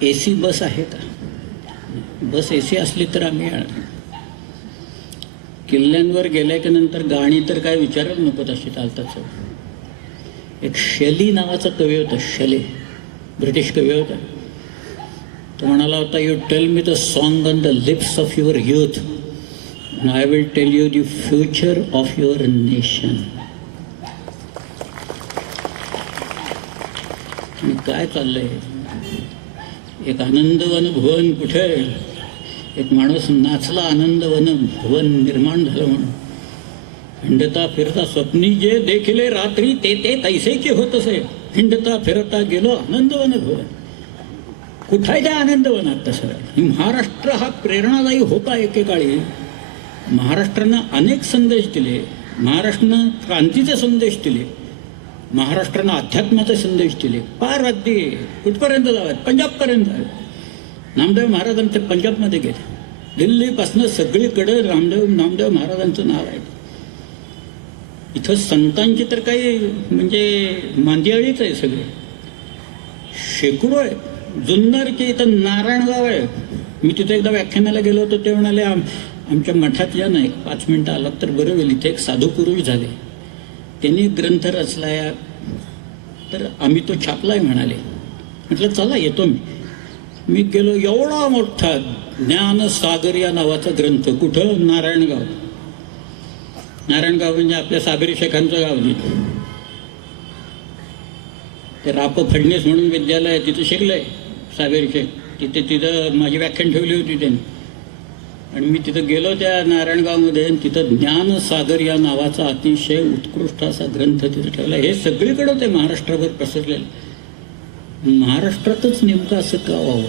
AC बस आहे का? बस AC असली तर आम्ही येणार. किल्ल्यांवर गेल्या की नंतर गाणी तर काय विचारच नको तशी चालतात. एक शेली नावाचा कवी होता, शेले, ब्रिटिश कवी होता. तो म्हणाला होता, you tell me the song on the lips of your youth, I will tell you the future of your nation. काय चाललंय? एक आनंदवन भुवन कुठे? एक माणूस नाचला, आनंदवन भुवन निर्माण झालं म्हणून. हिंडता फिरता स्वप्नी जे देखिले रात्री ते ते तैसेचे होत असे. हिंडता फिरता गेलो आनंदवन भुवन. कुठाय त्या आनंदवनात? तसं महाराष्ट्र हा प्रेरणादायी होता एकेकाळी. महाराष्ट्रानं अनेक संदेश दिले, महाराष्ट्रानं क्रांतीचे संदेश दिले, महाराष्ट्रानं अध्यात्माचे संदेश दिले. पार अगदी कुठपर्यंत जावेत? पंजाबपर्यंत जावेत. नामदेव महाराजांचे पंजाबमध्ये गेले. दिल्लीपासनं सगळीकडे नामदेव महाराजांचं नाव आहे. इथं संतांची तर काही म्हणजे मांदियाळीच आहे सगळे. शेकडो आहे. जुन्नरचे इथं नारायणगाव आहे. मी तिथे एकदा व्याख्यानाला गेलो होतो, ते म्हणाले आमच्या मठात या ना, 5 मिनटं आलात तर बरं होईल. इथे एक साधू पुरुष झाले, त्यांनी ग्रंथ रचलाय, तर आम्ही तो छापलाय म्हणाले. म्हटलं चला येतो मी गेलो. एवढा मोठा ज्ञानसागर या नावाचा ग्रंथ. कुठं? नारायणगाव. नारायणगाव म्हणजे आपल्या साबरी शेखांचं गाव. ते राप फडणीस म्हणून विद्यालय आहे, तिथं शिकलंय साबरी शेख. तिथं माझी व्याख्यान ठेवली होती त्यांनी, आणि मी तिथं गेलो त्या नारायणगावमध्ये. तिथं ज्ञानसागर या नावाचा अतिशय उत्कृष्ट असा ग्रंथ तिथं ठेवला. हे सगळीकडं ते महाराष्ट्राभर पसरलेलं. महाराष्ट्रातच नेमकं असं का व्हावं?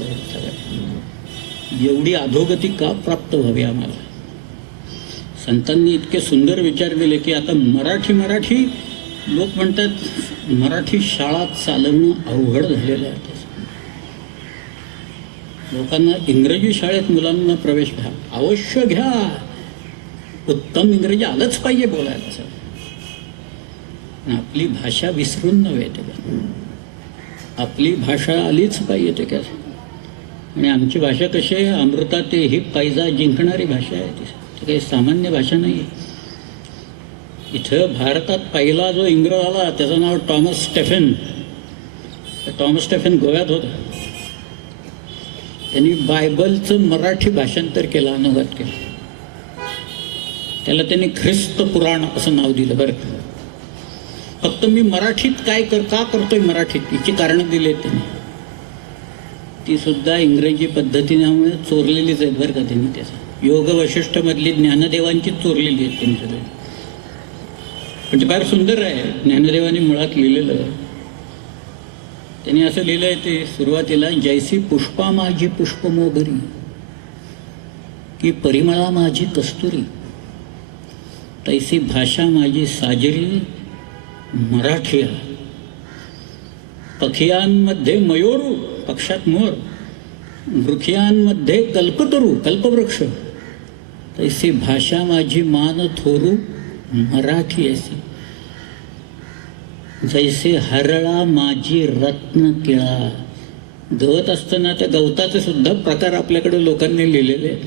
एवढी अधोगती का प्राप्त व्हावी आम्हाला? संतांनी इतके सुंदर विचार दिले की आता मराठी लोक म्हणतात मराठी शाळा चालवणं अवघड झालेलं आहे. लोकांना इंग्रजी शाळेत मुलांना प्रवेश घ्या, अवश्य घ्या. उत्तम इंग्रजी आलंच पाहिजे बोलायला सर. आपली भाषा विसरून नव्हे ते, आपली भाषा आलीच पाहिजे ते काय. आणि आमची भाषा कशी आहे? अमृता ते ही पैजा जिंकणारी भाषा आहे. ती काही सामान्य भाषा नाही. इथं भारतात पहिला जो इंग्रज आला त्याचं नाव टॉमस स्टेफन. टॉमस स्टेफन गोव्यात होता. त्यांनी बायबलचं मराठी भाषांतर केलं, अनुवाद केलं. त्याला त्यांनी ख्रिस्त पुराण असं नाव दिलं. बरं, फक्त मी मराठीत का करतोय मराठीत याची कारणं दिली आहेत त्यांनी. ती सुद्धा इंग्रजी पद्धतीने चोरलेलीच आहेत बरं का त्यांनी. त्याचा योग वशिष्ठमधली ज्ञानदेवांची चोरलेली आहेत त्यांनी सगळे. पण ते फार सुंदर आहे. ज्ञानदेवांनी मुळात लिहिलेलं. त्यांनी असं लिहिलंय ते सुरुवातीला, जैसी पुष्पा माझी पुष्पमोगरी, की परिमळा माझी कस्तुरी, तैसी भाषा माझी साजरी मराठिया. पखियांमध्ये मयूरू, पक्षात मोर, वृक्षांमध्ये कल्पतरू, कल्पवृक्ष, तैसी भाषा माझी मान थोरू मराठी अशी. जैसे हरळा माझी रत्न किळा. गवत असताना त्या गवताचे सुद्धा प्रकार आपल्याकडे लोकांनी लिहिलेले आहेत.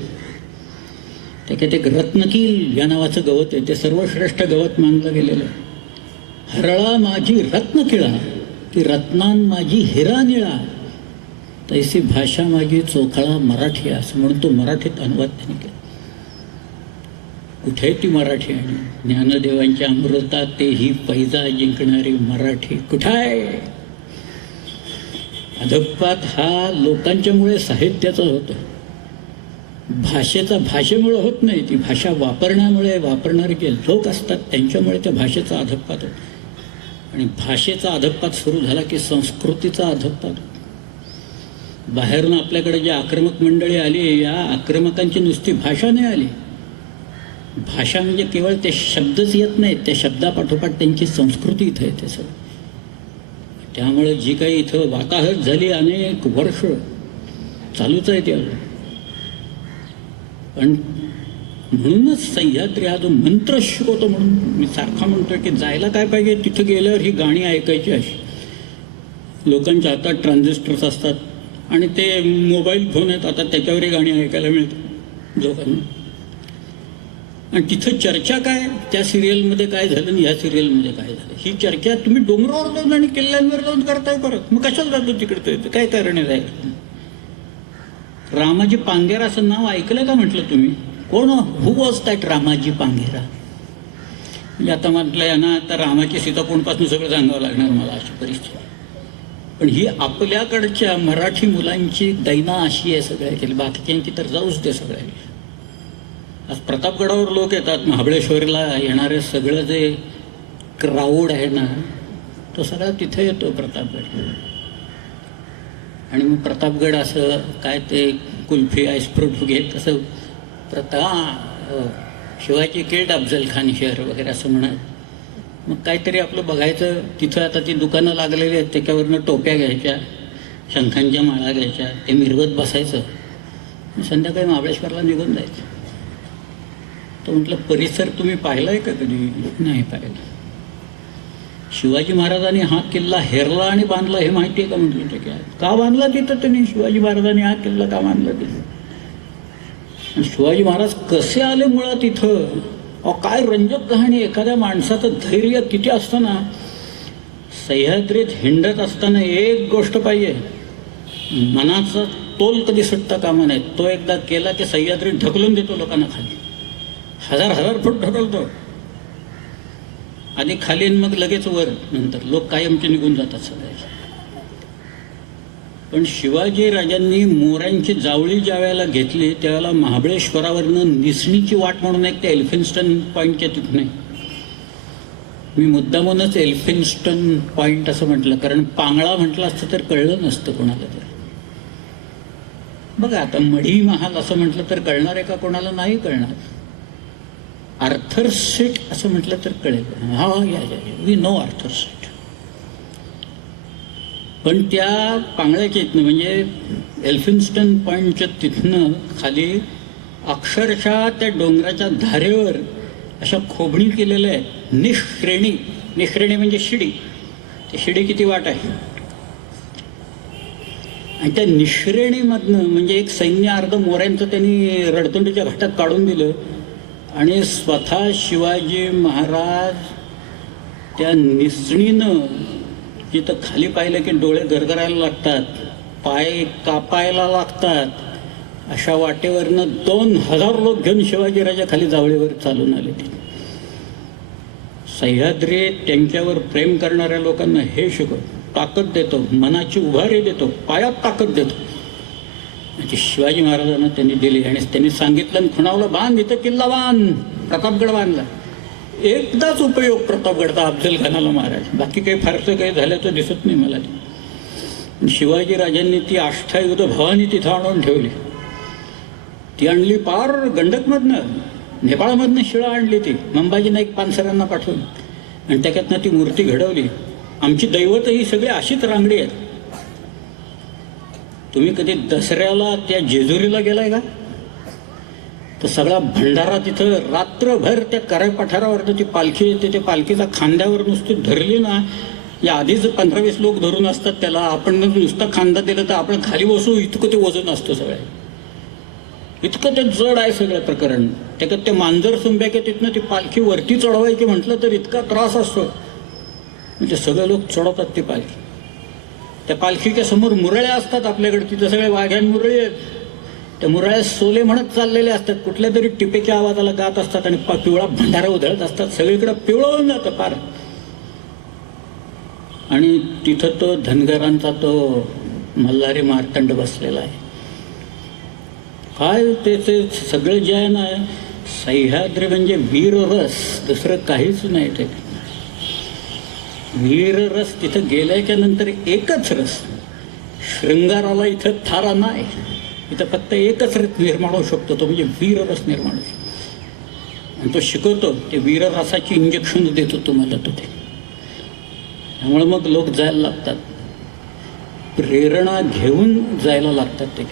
त्याच्यात एक रत्नकील या नावाचं गवत आहे, ते सर्वश्रेष्ठ गवत मानलं गेलेलं आहे. हरळा माझी रत्न किळा, की रत्नान माझी हिरा निळा, तैसी भाषा माझी चोखळा मराठी, असं म्हणून तो मराठीत अनुवाद त्यांनी केला. कुठे ती मराठी? आणि ज्ञानदेवांच्या अमृता ते ही पैजा जिंकणारी मराठी कुठाय? अधपात हा लोकांच्यामुळे साहित्याचा होतो. भाषेचा भाषेमुळे होत नाही. ती भाषा वापरण्यामुळे, वापरणारे जे लोक असतात त्यांच्यामुळे त्या भाषेचा अधपात होतो. आणि भाषेचा अधपात सुरू झाला की संस्कृतीचा अधपात होतो. बाहेरून आपल्याकडे जी आक्रमक मंडळी आली, या आक्रमकांची नुसती भाषा नाही आली, भाषा म्हणजे केवळ ते शब्दच येत नाहीत, त्या शब्दापाठोपाठ त्यांची संस्कृती इथं येते सर. त्यामुळे जी काही इथं वाताहत झाली अनेक वर्ष चालूच आहे ते. पण म्हणूनच सह्याद्री हा जो मंत्र शिकवतो म्हणून मी सारखा म्हणतोय की जायला काय पाहिजे, तिथं गेल्यावर ही गाणी ऐकायची. अशी लोकांच्या हातात ट्रान्झिस्टर्स असतात आणि ते मोबाईल फोन आहेत, आता त्याच्यावरही गाणी ऐकायला मिळतात लोकांना. आणि तिथं चर्चा काय, त्या सिरियलमध्ये काय झालं आणि ह्या सिरियलमध्ये काय झालं, ही चर्चा तुम्ही डोंगरावर जाऊन आणि किल्ल्यांवर जाऊन करताय परत. मग कशाला जातो तिकडे, काय कारण आहे? रामाजी पांगेरा असं नाव ऐकलं का म्हटलं तुम्ही? कोण, who was that Ramaji Pangera? म्हणजे आता म्हटलं या ना, आता रामाची सीताकोणपासून सगळं सांगावं लागणार मला, अशी परिस्थिती. पण ही आपल्याकडच्या मराठी मुलांची दैना अशी आहे सगळ्या केली, बाकीच्यांची तर जाऊच दे सगळ्या. आज प्रतापगडावर लोक येतात, महाबळेश्वरला येणारे सगळं जे क्राऊड आहे ना, तो सगळा तिथे येतो प्रतापगड. आणि मग प्रतापगड असं काय ते कुल्फी आईस्फ्रूट घेत असं शिवाजी किल्ड अफजल खान शहर वगैरे असं म्हणत. मग काहीतरी आपलं बघायचं तिथं. आता ती दुकानं लागलेली आहेत, त्याच्यावरनं टोप्या घ्यायच्या, शंखांच्या माळा घ्यायच्या, ते मिरवत बसायचं. संध्याकाळी महाबळेश्वरला निघून जायचं. तो म्हटलं परिसर तुम्ही पाहिलाय का कधी? नाही पाहिलं. शिवाजी महाराजांनी हा किल्ला हेरला आणि बांधला हे माहिती आहे का म्हटलं? ते काय, का बांधला तिथं त्यांनी? शिवाजी महाराजांनी हा किल्ला का बांधला तिथं? आणि शिवाजी महाराज कसे आले मुळात इथं? काय रंजक कहाणी. एखाद्या माणसाचं धैर्य किती असतं ना. सह्याद्रीत हिंडत असताना एक गोष्ट पाहिजे, मनाचा तोल कधी सुटता कामा नये. तो एकदा केला की सह्याद्रीत ढकलून देतो लोकांना खाली, 1000 फूट ढकलतो. आधी खाली मग लगेच वर, नंतर लोक कायमचे निघून जातात सगळ्याचे. पण शिवाजी राजांनी मोऱ्यांची जावळी ज्या वेळेला घेतली त्यावेळेला महाबळेश्वरावरनं निसणीची वाट म्हणून एक त्या एल्फिन्स्टन पॉईंटच्या तिथून आहे. मी मुद्दामूनच एल्फिन्स्टन पॉईंट असं म्हटलं, कारण पांगळा म्हटलं असतं तर कळलं नसतं कोणाला. तर बघा आता मढी महाल असं म्हटलं तर कळणार आहे का कोणाला? नाही कळणार. आर्थर सीट असं म्हटलं तर कळेल. हा या वी नो आर्थर सीट. पण त्या पांगळ्याच्या इथनं म्हणजे एल्फिन्स्टन पॉईंटच्या तिथनं खाली अक्षरशः त्या डोंगराच्या धारेवर अशा खोबणी केलेल्या आहेत, निश्रेणी. निश्रेणी म्हणजे शिडी. ती शिडी किती वाट आहे. आणि त्या निश्रेणीमधनं म्हणजे एक सैन्य अर्ध मोऱ्यांचं त्यांनी रडतुंडीच्या घाटात काढून दिलं. आणि स्वतः शिवाजी महाराज त्या निसणीनं जिथं खाली पाहिलं की डोळे गरगरायला लागतात, पाय कापायला लागतात, अशा वाटेवरनं 2000 लोक घेऊन शिवाजीराजा खाली जावळीवर चालून आले. ते सह्याद्री त्यांच्यावर प्रेम करणाऱ्या लोकांना हे शिकवतो, ताकद देतो, मनाची उभारी देतो, पायात ताकद देतो. म्हणजे शिवाजी महाराजांना त्यांनी दिली. आणि त्यांनी सांगितलं खुणावलं, बांध इथं किल्ला बांध. प्रतापगड बांधला. एकदाच उपयोग प्रतापगडचा अफजल खानाला मारायचा, बाकी काही फारसं काही झाल्याचं दिसत नाही मला. शिवाजी राजांनी ती अष्टायुध भवानी तिथं आणून ठेवली. ती आणली पार गंडकमधनं, नेपाळमधनं शिळा आणली ती मंबाजी नाईक पानसरांना पाठवून. आणि त्याच्यातनं ती मूर्ती घडवली. आमची दैवत ही सगळी अशीच रांगडी आहेत. तुम्ही कधी दसऱ्याला त्या जेजुरीला गेलाय का? तर सगळा भंडारा तिथं रात्रभर त्या कराय पठारावर ती पालखी येते. त्या पालखीचा खांद्यावर नुसती धरली ना, या आधीच 15-20 लोक धरून असतात त्याला. आपण नुसता खांदा दिला तर आपण खाली बसू इतकं ते वजन असतं सगळं. इतकं ते जड आहे सगळं प्रकरण. त्याच्यात ते मांजर सुंब्याच्या तिथनं ती पालखी वरती चढवायची म्हटलं तर इतका त्रास असतो. म्हणजे सगळे लोक चढवतात ती पालखी. त्या पालखीच्या समोर मुरळ्या असतात आपल्याकडे, तिथं सगळे वाघ्यान मुरळी आहेत. त्या मुरळ्या सोले म्हणत चाललेले असतात, कुठल्या तरी टिपेच्या आवाजाला गात असतात आणि पिवळा भंडारा उधळत असतात. सगळीकडे पिवळं होऊन जातं पार. आणि तिथं तो धनगरांचा तो मल्हारी मार्तंड बसलेला आहे. काय ते सगळं जे आहे ना, सह्याद्री म्हणजे वीररस, दुसरं काहीच नाही. ते वीररस तिथं गेल्याच्या नंतर एकच रस. शृंगाराला इथं थारा नाही, इथं फक्त एकच रस निर्माण होऊ शकतो, तो म्हणजे वीररस निर्माण होऊ शकतो. आणि तो शिकवतो ते वीररसाची इंजेक्शन देतो तुम्हाला तो ते. त्यामुळे मग लोक जायला लागतात, प्रेरणा घेऊन जायला लागतात ते.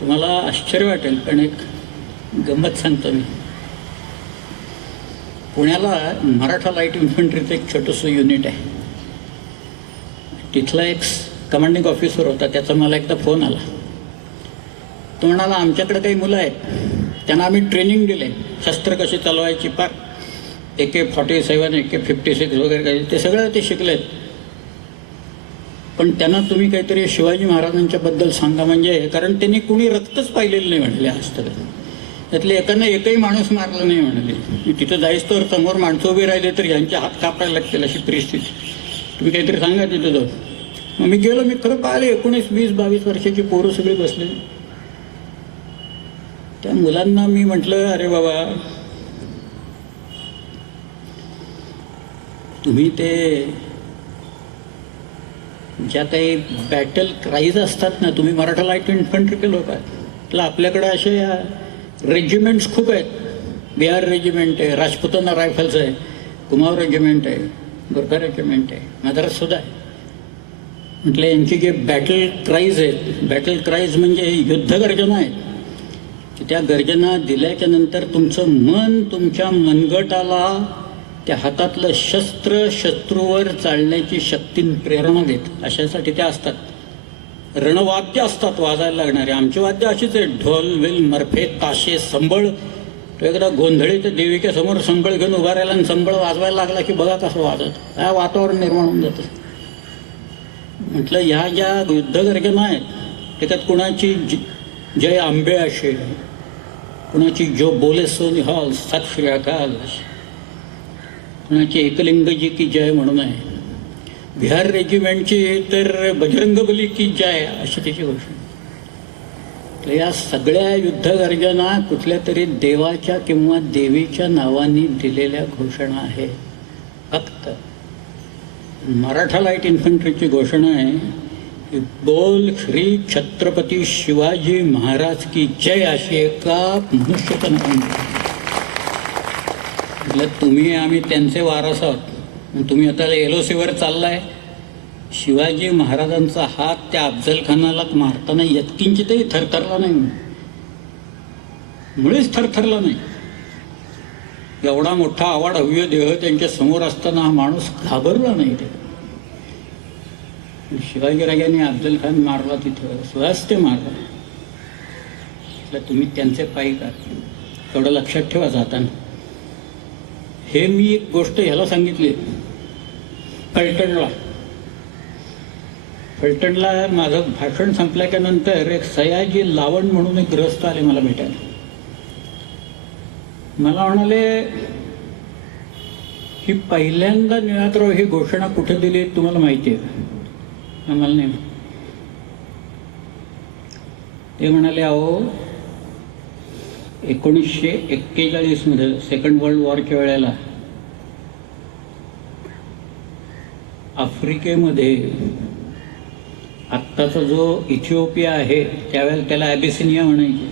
तुम्हाला आश्चर्य वाटेल पण एक गंमत सांगतो मी. पुण्याला मराठा लाईट इन्फंट्रीचं एक छोटंसं युनिट आहे. तिथला एक कमांडिंग ऑफिसर होता, त्याचा मला एकदा फोन आला. तो म्हणाला आमच्याकडे काही मुलं आहेत, त्यांना आम्ही ट्रेनिंग दिले, शस्त्र कशी चालवायची, पार AK-47 AK-56 वगैरे काही ते सगळं ते शिकलेत. पण त्यांना तुम्ही काहीतरी शिवाजी महाराजांच्या बद्दल सांगा, म्हणजे कारण त्यांनी कुणी रक्तच पाहिलेलं नाही म्हणाले आज तक. त्यातले एकानं एकही माणूस मारला नाही म्हणाले. तिथं जायच तर समोर माणसं उभी राहिले तर यांचे हात कापायला लागतील अशी परिस्थिती. तुम्ही काहीतरी सांगा तिथं जाऊन. मग मी गेलो, मी खरं पाहिले 19, 20, 22 वर्षाची पोरं सगळी बसले. त्या मुलांना मी म्हटलं, अरे बाबा तुम्ही ते ज्या काही बॅटल क्राईज असतात ना, तुम्ही मराठा लाईट इन्फंट्रीचे लोक आहेत, तर आपल्याकडे असे रेजिमेंट्स खूप आहेत. बिहार रेजिमेंट आहे, राजपुताना रायफल्स आहे, कुमाव रेजिमेंट आहे, गोरखा रेजिमेंट आहे, मद्राससुद्धा आहे. म्हटलं यांची जे बॅटल क्राईज आहेत, बॅटल क्राईज म्हणजे युद्ध गर्जना आहेत, की त्या गर्जना दिल्याच्या नंतर तुमचं मन तुमच्या मनगटाला त्या हातातलं शस्त्र शत्रूवर चालण्याची शक्ती प्रेरणा देत. अशासाठी त्या असतात. रणवाद्य असतात वाजायला लागणारे. आमची वाद्य अशीच आहे, ढोल वेल मर्फे ताशे संबळ. तो एकदा गोंधळी तर देवीच्या समोर संबळ घेऊन उभा राहिला आणि संबळ वाजवायला लागला की बघा कसं वाजत, काय वातावरण निर्माण होऊन जातं. म्हटलं ह्या ज्या युद्ध गर्जना आहेत त्याच्यात कुणाची जय आंबे असे, कुणाची जो बोले सो निहाल सत श्री अकाल, कुणाची एकलिंगजी की जय म्हणून आहे. बिहार रेजिमेंटची तर बजरंगबली की जय अशी त्याची घोषणा. तर या सगळ्या युद्ध गर्जना कुठल्या तरी देवाच्या किंवा देवीच्या नावाने दिलेल्या घोषणा आहे. फक्त मराठा लाईट इन्फंट्रीची घोषणा आहे की बोल श्री छत्रपती शिवाजी महाराज की जय, अशी एका मनुष्याचं नाव. म्हटलं तुम्ही आम्ही त्यांचे वारस आहोत, तुम्ही आता LOC वर चाललाय. शिवाजी महाराजांचा हात त्या अफजल खानाला मारताना यत्किंचितही थरथरला नाही, मुळीच थरथरला नाही. एवढा मोठा आवाड हव्य देह त्यांच्या समोर असताना हा माणूस घाबरला नाही. ते शिवाजीराजांनी अफजल खान मारला, तिथं स्वहस्ते मारला. तुम्ही त्यांचे पायी का, एवढं लक्षात ठेवा जाताना. हे मी एक गोष्ट ह्याला सांगितली फलटणला माझं भाषण संपल्याच्या नंतर एक सयाजी लावण म्हणून एक ग्रस्त आले मला भेटायला. मला म्हणाले ही पहिल्यांदा निळातराव ही घोषणा कुठे दिली तुम्हाला माहिती आहे? आम्हाला नाही. ते म्हणाले अहो 1941 मध्ये सेकंड वर्ल्ड वॉरच्या वेळेला आफ्रिकेमध्ये आत्ताचा जो इथिओपिया आहे त्यावेळेला त्याला ॲबिसिनिया म्हणायचे,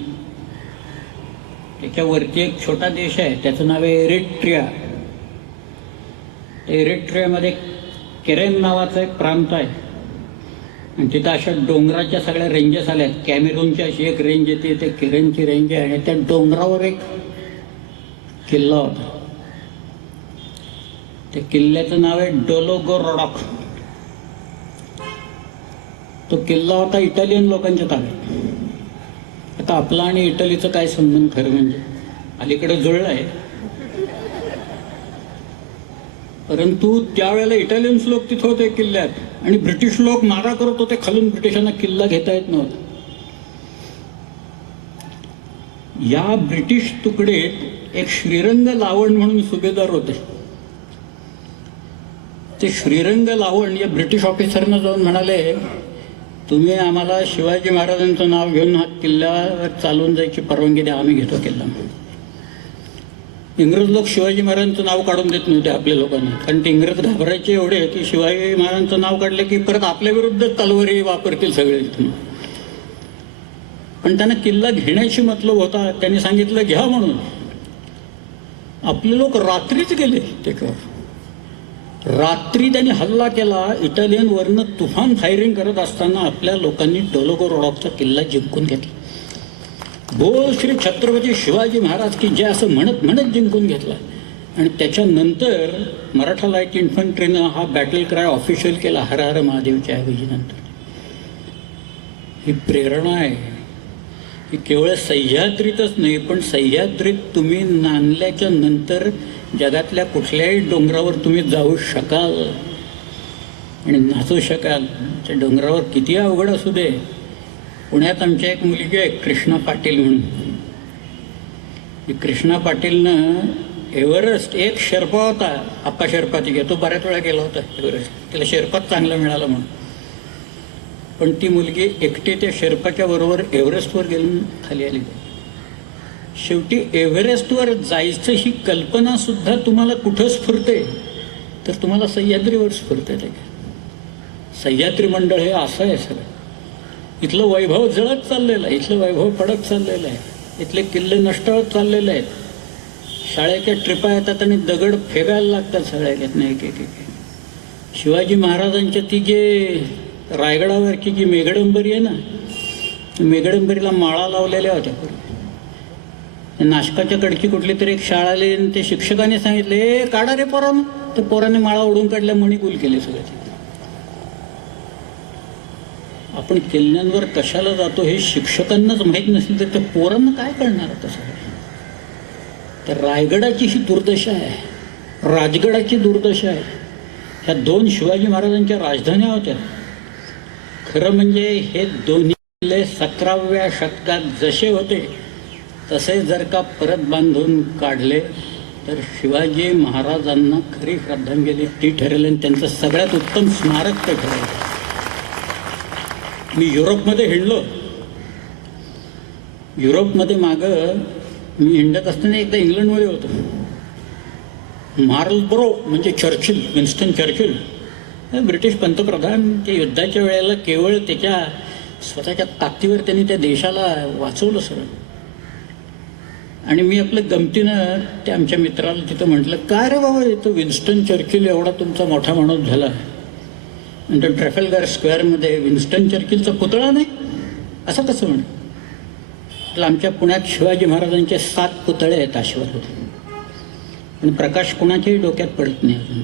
त्याच्यावरती एक छोटा देश आहे त्याचं नाव आहे एरिट्रिया. एरिट्रियामध्ये केरेन नावाचा एक प्रांत आहे आणि तिथं अशा डोंगराच्या सगळ्या रेंजेस आल्या. कॅमेरूनची अशी एक रेंज येते, ते केरेनची रेंज आहे आणि त्या डोंगरावर एक किल्ला होता. त्या किल्ल्याचं नाव आहे डोलोगोरोडॉक. तो किल्ला होता इटालियन लोकांच्या ताब्यात. आता आपला आणि इटलीचं काय संबंध खरं म्हणजे अलीकडे जुळलं आहे, परंतु त्यावेळेला इटालियन्स लोक तिथं होते किल्ल्यात आणि ब्रिटिश लोक मारा करत होते खालून, ब्रिटिशांना किल्ला घेता येत नव्हता. या ब्रिटिश तुकडेत एक श्रीरंग लावण म्हणून सुभेदार होते. ते श्रीरंग लावण या ब्रिटिश ऑफिसरना जाऊन म्हणाले तुम्ही आम्हाला शिवाजी महाराजांचं नाव घेऊन हा किल्ल्यावर चालून जायची परवानगी द्या, आम्ही घेतो किल्ला. इंग्रज लोक शिवाजी महाराजांचं नाव काढून देत नव्हते आपल्या लोकांना, कारण ते इंग्रज घाबरायचे एवढे की शिवाजी महाराजांचं नाव काढले की परत आपल्या विरुद्ध तलवारी वापरतील सगळे इथून. पण त्यांना किल्ला घेण्याची मतलब होता. त्यांनी सांगितलं घ्या म्हणून. आपले लोक रात्रीच गेले त्याच्यावर. रात्री त्यांनी हल्ला केला. इटालियनवरनं तुफान फायरिंग करत असताना आपल्या लोकांनी डोलोगोरोडचा किल्ला जिंकून घेतला. बोल श्री छत्रपती शिवाजी महाराज की जय असं म्हणत म्हणत जिंकून घेतला. आणि त्याच्यानंतर मराठा लाईट इन्फंट्रीनं हा बॅटल क्राय ऑफिशियल केला, हर हर महादेवच्या ऐवजी. नंतर ही प्रेरणा आहे. ही केवळ सह्याद्रीतच नाही, पण सह्याद्रीत तुम्ही नांदल्याच्या नंतर जगातल्या कुठल्याही डोंगरावर तुम्ही जाऊ शकाल आणि नाचू शकाल. त्या डोंगरावर किती अवघड असू दे. पुण्यात आमच्या एक मुलगी आहे कृष्णा पाटील म्हणून. ही कृष्णा पाटीलनं एव्हरेस्ट, एक शेर्पा होता आप्पा शेर्पा, तिघे तो बऱ्याच वेळा गेला होता एव्हरेस्ट, तिला शेर्पाच चांगला मिळाला म्हणून. पण ती मुलगी एकटी त्या शेर्पाच्या बरोबर एव्हरेस्टवर गेली, खाली आली. शेवटी एव्हरेस्टवर जायचं ही कल्पना सुद्धा तुम्हाला कुठं स्फुरते तर तुम्हाला सह्याद्रीवर स्फुरते. ते सह्याद्री मंडळ हे असं आहे सगळं. इथलं वैभव जळत चाललेलं आहे, इथलं वैभव पडत चाललेलं आहे, इथले किल्ले नष्ट होत चाललेले आहेत. शाळेच्या ट्रिपा येतात आणि दगड फेकायला लागतात सगळ्यात एक एक एक. शिवाजी महाराजांच्या ती जे रायगडावरची जी मेघडंबरी आहे ना, मेघडंबरीला माळा लावलेल्या होत्या पूर्वी. नाशकाच्या कडची कुठली तरी एक शाळा आली आणि ते शिक्षकाने सांगितले, काढा रे पोरानं. तर पोराने माळा ओढून काढल्या, मणिगुल केले सगळ्याचे. आपण किल्ल्यांवर कशाला जातो हे शिक्षकांनाच माहीत नसेल तर त्या पोरांना काय कळणार तसं. तर रायगडाची ही दुर्दशा आहे, राजगडाची दुर्दशा आहे. ह्या दोन शिवाजी महाराजांच्या राजधान्या होत्या. खरं म्हणजे हे दोन्ही किल्ले 17व्या शतकात जसे होते तसे जर का परत बांधून काढले तर शिवाजी महाराजांना खरी श्रद्धांजली ती ठरेल आणि त्यांचं सगळ्यात उत्तम स्मारक ते ठरेल. मी युरोपमध्ये हिंडलो. युरोपमध्ये मागं मी हिंडत असताना एकदा इंग्लंडमध्ये होतो. मार्लबरो म्हणजे चर्चिल, विन्स्टन चर्चिल ब्रिटिश पंतप्रधान. ते युद्धाच्या वेळेला केवळ त्याच्या स्वतःच्या ताकदीवर त्यांनी त्या देशाला वाचवलं सगळं. आणि मी आपलं गमतीनं त्या आमच्या मित्राला तिथं म्हटलं, काय रे बाबा तो विन्स्टन चर्चिल एवढा तुमचा मोठा माणूस झाला नंतर ट्रॅफल्गर स्क्वेअरमध्ये विन्स्टन चर्चिलचा पुतळा नाही असं कसं म्हटलं. आमच्या पुण्यात शिवाजी महाराजांचे 7 पुतळे आहेत अश्वत्थ. पण प्रकाश कोणाच्याही डोक्यात पडत नाही अजून.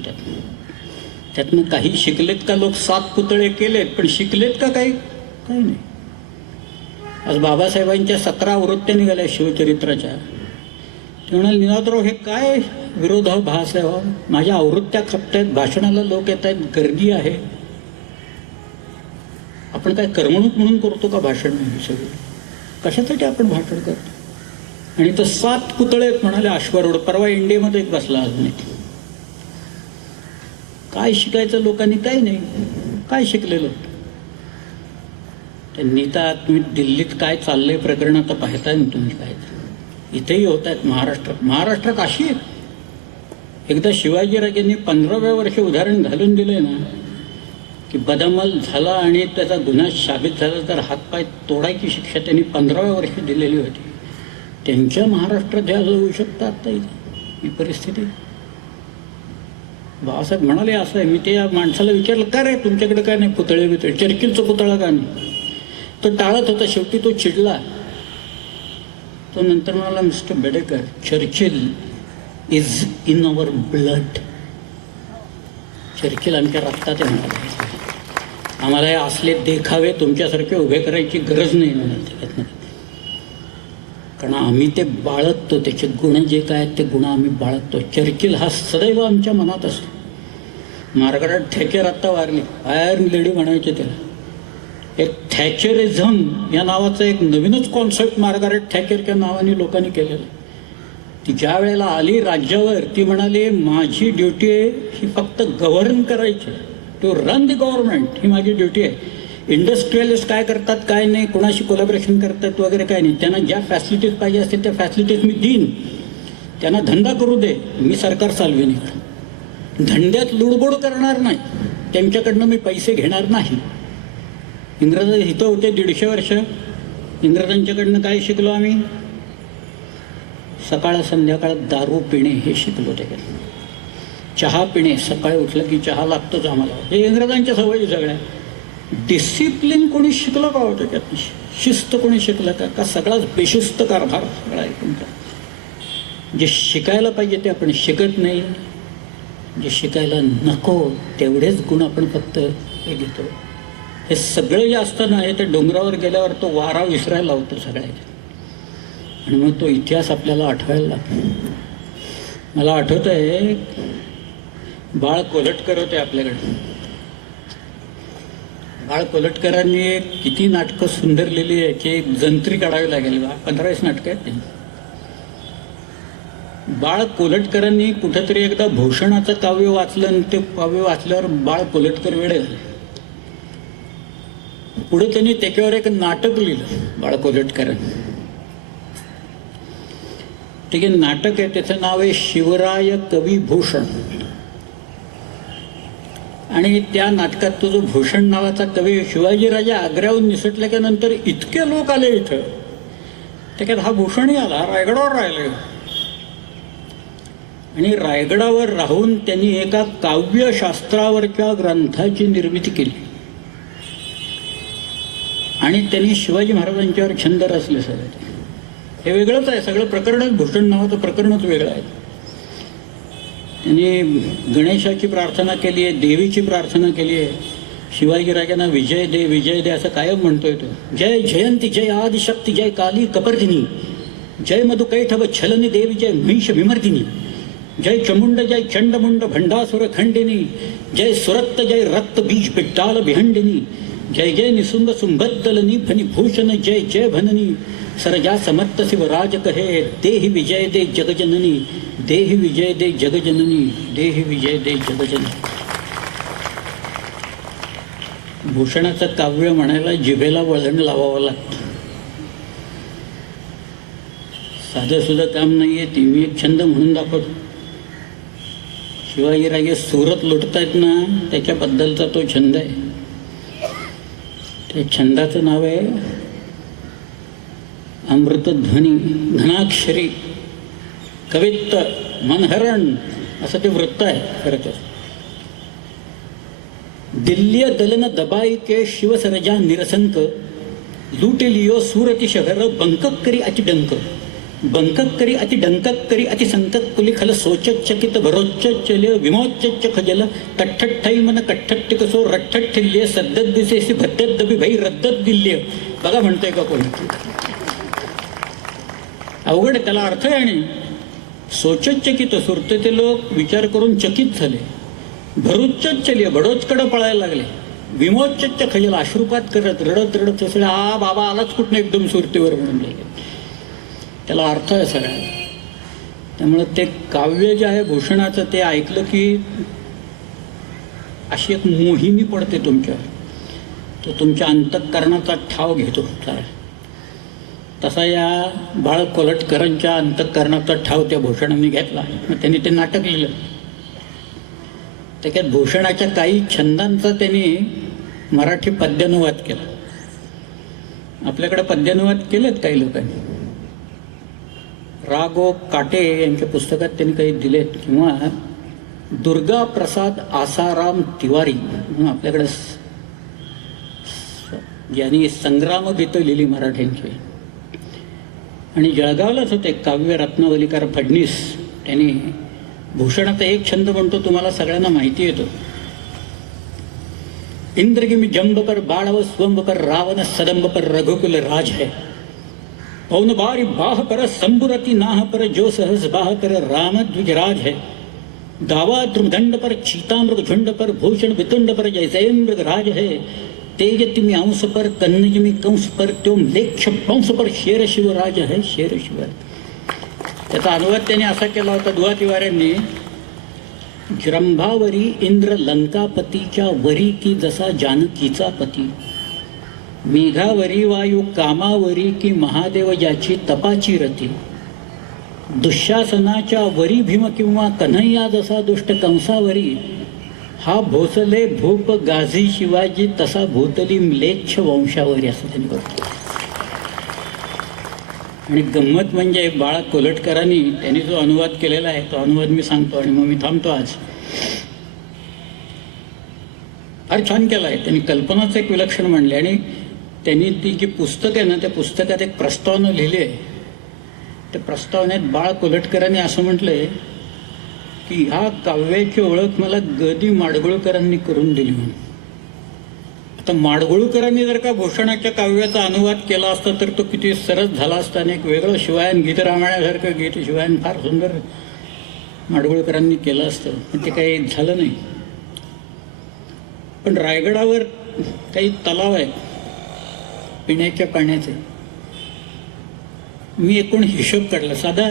त्यातनं काही शिकलेत का लोक? 7 पुतळे केलेत, पण शिकलेत का काही? काही नाही. आज बाबासाहेबांच्या 17 आवृत्त्या निघाल्या शिवचरित्राच्या. ते म्हणाले, निनादराव हे काय विरोधाभास आहे हो, माझ्या आवृत्त्या खपतायत, भाषणाला लोक येत आहेत, गर्दी आहे. आपण काय करमणूक म्हणून करतो का भाषण? नाही सगळं कशासाठी आपण भाषण करतो? आणि तर 7 पुतळे म्हणाले अश्वारूढ. परवा इंडियामध्ये एक बसला अजून एक. काय शिकायचं लोकांनी? काही नाही. काय शिकले लोक? त्यांनी तर तुम्ही दिल्लीत काय चाललंय प्रकरण आता पाहताय ना तुम्ही. काय इथेही होत आहेत महाराष्ट्रात अशी एकदा शिवाजीराजांनी 15व्या वर्षी उदाहरण घालून दिले ना की बदअमल झाला आणि त्याचा गुन्हा साबित झाला तर हातपाय तोडायची शिक्षा त्यांनी 15व्या वर्षी दिलेली होती. त्यांच्या महाराष्ट्रात ह्या होऊ शकतात आता ही परिस्थिती. बाबासाहेब म्हणाले असं आहे. मी त्या माणसाला विचारलं, का रे तुमच्याकडे काय नाही पुतळे बितळे? चर्चिलचा पुतळा का नाही? तो टाळत होता. शेवटी तो चिडला. तो नंतर म्हणाला, mister Bedekar, Churchill is in our blood. Churchill आमच्या रक्तात आहे म्हणाला. आम्हाला हे असले देखावे तुमच्यासारखे उभे करायची गरज नाही म्हणाल. कारण आम्ही ते बाळगतो, त्याचे गुण जे काय आहेत ते गुण आम्ही बाळगतो. चर्चिल हा सदैव आमच्या मनात असतो. मार्गारेट थॅचर आत्ता वारली, आयर्न लेडी म्हणायचे त्याला. एक थॅचरिझम या नावाचा एक नवीनच कॉन्सेप्ट मार्गारेट थॅचरच्या नावाने लोकांनी केलेला. ती ज्या वेळेला आली राज्यावर ती म्हणाली, माझी ड्युटी आहे ही फक्त गव्हर्न करायची, टू रन द गव्हर्नमेंट, ही माझी ड्युटी आहे. इंडस्ट्रियलिस्ट काय करतात काय नाही, कोणाशी कोलॅबरेशन करतात वगैरे काय नाही. त्यांना ज्या फॅसिलिटीज पाहिजे असतील त्या फॅसिलिटीज मी देईन. त्यांना धंदा करू दे, मी सरकार चालवेन. इकडं धंद्यात लुडबुड करणार नाही, त्यांच्याकडनं मी पैसे घेणार नाही. इंग्रज इथं होते 150 वर्ष. इंग्रजांच्याकडनं काय शिकलो आम्ही? सकाळ संध्याकाळ दारू पिणे हे शिकलो त्याच्यात. चहा पिणे, सकाळी उठलं की चहा लागतोच आम्हाला, हे इंग्रजांच्या सवयी सगळ्या. डिसिप्लिन कोणी शिकलं का होतं त्यात? शिस्त कोणी शिकलं का सगळाच बेशिस्त कारभार सगळा आहे तुमचा. जे शिकायला पाहिजे ते आपण शिकत नाही, जे शिकायला नको तेवढेच गुण आपण फक्त हे घेतो. हे सगळं जे असतं ना, हे ते डोंगरावर गेल्यावर तो वारा विसरायला लावतो सगळ्याच्या, आणि मग तो इतिहास आपल्याला आठवायला लागतो. मला आठवत आहे, बाळ कोलटकर होते आपल्याकडे. बाळ कोलटकरांनी किती नाटकं सुंदर लिहिली आहे, की जंत्री काढावी लागेल. 15-20 नाटकं आहेत त्यांची. बाळ कोलटकरांनी कुठंतरी एकदा भूषणाचं काव्य वाचलं, आणि ते काव्य वाचल्यावर बाळ कोलटकर वेडे झाले. पुढे त्यांनी त्याच्यावर एक नाटक लिहिलं बाळ कोलटकरांनी. ठीक आहे, नाटक आहे, त्याचं नाव आहे शिवराय कवी भूषण. आणि त्या नाटकात तो जो भूषण नावाचा कवी, शिवाजीराजे आग्र्याहून निसटल्याच्या नंतर इतके लोक आले इथं, त्याच्यात हा भूषणही आला, रायगडावर राहिले. आणि रायगडावर राहून त्यांनी एका काव्यशास्त्रावरच्या ग्रंथाची निर्मिती केली. आणि त्यांनी शिवाजी महाराजांच्यावर छंद रचले सगळे. हे वेगळंच आहे सगळं प्रकरणच, भूषण नावाचं प्रकरणच वेगळं आहे. त्यांनी गणेशाची प्रार्थना केली आहे, देवीची प्रार्थना केली आहे. शिवाजीराजांना विजय दे, विजय दे असं कायम म्हणतोय तो. जय जयंती, जय आदिशक्ती, जय काली कपर्दिनी, जय मधुकैठव छलनी देवी, जय महिष विमर्दिनी, जय चमुंड, जय चंडमुंड भंडासुर खंडिनी, जय सुरक्त, जय रक्त बीज पिट्टाल विहंडिनी, जय जय निसुंग सुंभद्दलनी फनी भूषण, जय जय भननी, सरजा समर्थ शिवराज कहे, देहि विजय दे जगजननी, देहि विजय दे जगजननी, देहि विजय दे जगजननी. भूषणाचं काव्य म्हणायला जिभेला वळण लावावं लागतं. साधं सुद्धा काम नाहीये. ती मी एक छंद म्हणून दाखवतो. शिवाजीराजे सुरत लुटतायत ना, त्याच्याबद्दलचा तो छंद आहे. त्या छंदाचं नाव आहे अमृतध्वनी, घनाक्षरी, कवित्त, मनहरण असं ते वृत्त आहे खरं तर. दिल्लीय दलन दबाई के शिव सरजा निरसंक, लूट लियो सूरती शहर बंकक करी अति डंक, बंकक करी अति डंकक करी अति संकक कुलिखल सोचत चकित भरोच्च चले विमोच्च खजल, कठ्ठठ्ठाई मन कठ्ठट्ट कसो रठ्ठठ्ठिल्य, सद्दत दिसेसी भद्दत दबी भाई रद्दत दिल्य. बघा म्हणतोय का कोणी? अवघड त्याला अर्थ आहे. आणि सोचत चकित, सुरतेचे लोक विचार करून चकित झाले. भरूच्च चलिय, बडोचकडं पळायला लागले. विमोच्च खजल, अश्रुपात करत रडत रडत असेल, हा बाबा आलाच कुठनं एकदम सुरतेवर म्हणून लागले. त्याला अर्थ आहे सगळा. त्यामुळे ते काव्य जे आहे भूषणाचं, ते ऐकलं की अशी एक मोहिनी पडते तुमच्यावर. तो तुमच्या अंतःकरणाचा ठाव घेतो. तसा या बाळ कोलटकरांच्या अंतःकरणाचा ठाव त्या भूषणाने घेतला. मग त्यांनी ते नाटक लिहिलं. त्याच्यात भूषणाच्या काही छंदांचा त्यांनी मराठी पद्यानुवाद केला. आपल्याकडे पद्यानुवाद केलेत काही लोकांनी. रागो काटे यांच्या पुस्तकात त्यांनी काही दिलेत. किंवा दुर्गा प्रसाद आसाराम तिवारी म्हणून आपल्याकडे ज्यांनी संग्राम गीतं लिहिली मराठ्यांची. आणि जळगावलाच होते काव्य रत्नावलीकार फडणीस. त्यांनी भूषणाचा एक छंद म्हणतो, तुम्हाला सगळ्यांना माहिती येतो. इंद्रगिमी जंब पर बाळव स्वंब पर रावण सदंब पर रघुकुल राज है, पौन बारी बाह पर संबुरति नाह पर जो सहस बाह कर राम द्विजराज है, दावा द्रुमदंड पर चीतामृग झुंड पर भूषण वितुंड पर जैसे मृग राज है, तेज तिमी अंश पर कन्नजमी कंस पर त्यो लेक्ष पंस पर शेर शिवराज है, शेर शिव. त्याचा अनुवाद त्याने असा केला होता दुवा तिवाऱ्यांनी. जृंभावरी इंद्र लंकापतीच्या वरी की जसा जानकीचा पती, मेघावरी वायू कामावरी की महादेव ज्याची तपाची रती, दुःशासनाच्या वरी भीम किंवा कन्हैया जसा दुष्ट कंसावरी, हा भोसले भूप गाझी शिवाजी तसा भूतली म्लेच्छ वंशावरी, असं त्यांनी करतो. आणि गंमत म्हणजे बाळा कोलटकरांनी त्यांनी जो अनुवाद केलेला आहे तो अनुवाद मी सांगतो आणि मग मी थांबतो आज. फार छान केला आहे त्यांनी, कल्पनाच एक विलक्षण मांडली. आणि त्यांनी ती जी पुस्तक आहे ना, त्या पुस्तकात एक प्रस्तावना लिहिली आहे. त्या प्रस्तावनेत बाळ कोलटकरांनी असं म्हटलंय की ह्या काव्याची ओळख मला ग. दी. माडगुळकरांनी करून दिली म्हणून. आता माडगुळकरांनी जर का भूषणाच्या काव्याचा अनुवाद केला असता तर तो किती सरस झाला असता. आणि एक वेगळं शिवायन, गीत रामायणासारखं गीत शिवायन फार सुंदर माडगुळकरांनी केलं असतं, पण ते काही झालं नाही. पण रायगडावर काही तलाव आहेत पिण्याच्या पाण्याचे. मी एकूण हिशोब काढला. साधा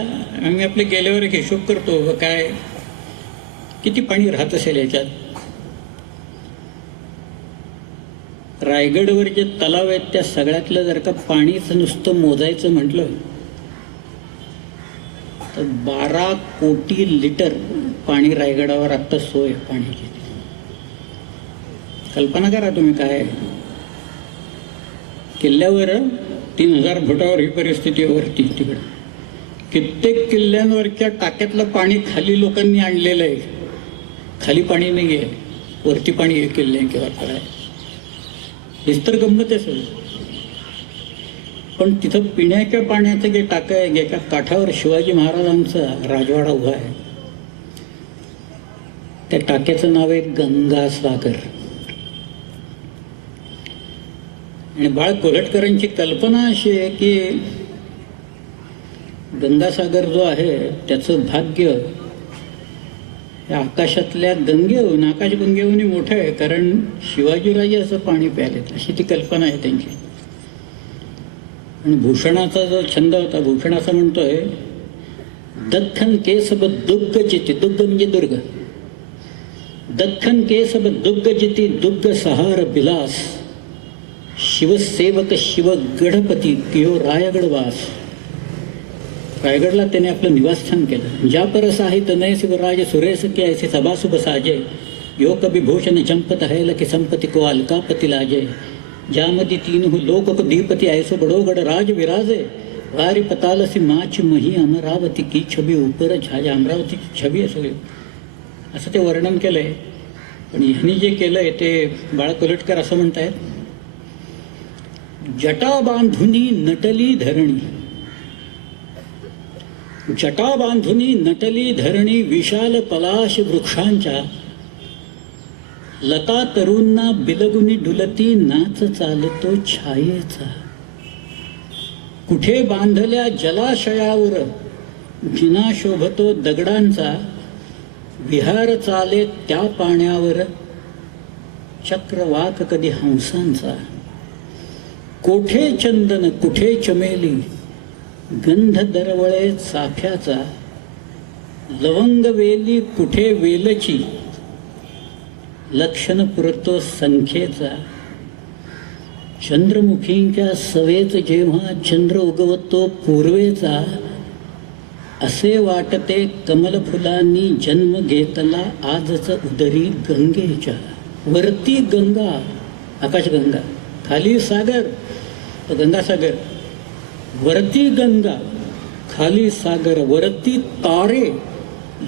आम्ही आपले गेल्यावर एक हिशोब करतो, काय किती पाणी राहत असेल याच्यात. रायगडवर जे तलाव आहेत त्या सगळ्यातलं जर का पाणीच नुसतं मोजायचं म्हटलं तर 12 कोटी लिटर पाणी रायगडावर आत्ता सोय पाण्याची. कल्पना करा तुम्ही काय. किल्ल्यावर 3000 फुटावर ही परिस्थिती वरती तिकडे. कित्येक किल्ल्यांवरच्या टाक्यातलं पाणी खाली लोकांनी आणलेलं आहे. खाली पाणी नाही आहे, वरती पाणी आहे किल्ल्या किंवा काय. हेच तर गंमत आहे सर. पण तिथं पिण्याच्या पाण्याचं जे टाकं आहे, एका काठावर शिवाजी महाराजांचा राजवाडा उभा आहे. त्या टाक्याचं नाव आहे गंगासागर. आणि बाळ कोलटकरांची कल्पना अशी आहे की गंगासागर जो आहे त्याचं भाग्य या आकाशातल्या गंगेहून, आकाशगंगेहून मोठं आहे, कारण शिवाजीराजे असं पाणी प्यालेत, अशी ती कल्पना आहे त्यांची. आणि भूषणाचा जो छंद होता, भूषण असं म्हणतोय, दख्खन केसब दुग्ग जिती, दुग्ग म्हणजे दुर्ग, दख्खन केसब दुग्ग जिती दुग्ग सहार बिलास, शिवसेवक शिव गढपती कियो रायगड वास. रायगडला त्याने आपलं निवासस्थान केलं. ज्या परस आहे तनय शिवराज सुरेश के ऐसे सभासुभ साजे, यो कभी भूषण चंपत है लकी संपत्ती को अलकापती लाजे, ज्यामध्ये तीन लोक दीपती ऐसो बडोगड राज विराजे, वारी पतालसी माच मही अमरावती की छबी ऊपर छाया. अमरावतीची छबी असेल असं ते वर्णन केलंय. पण ह्यांनी जे केलंय ते बाळ कोलटकर असं म्हणतायत, जटा बांधुनी नटली धरणी, जटा बांधुनी नटली धरणी, विशाल पलाश वृक्षांच्या, लता तरुंना बिलगुनी डुलती, नाच चालतो छायेचा. कुठे बांधल्या जलाशयावर जिना शोभतो दगडांचा, विहार चाले त्या पाण्यावर, चक्रवाक कधी हंसांचा. कोठे चंदन कुठे चमेली, गंध दरवळे चाफ्याचा, लवंग वेली कुठे वेलची, लक्षण पुरतो संख्येचा. चंद्रमुखींच्या सवेच जेव्हा चंद्र उगवतो पूर्वेचा, असे वाटते कमल फुलांनी जन्म घेतला आजच उदरी गंगेच्या. वरती गंगा, आकाशगंगा, खाली सागर, तो गंगासागर. वरती गंगा, खाली सागर, वरती तारे,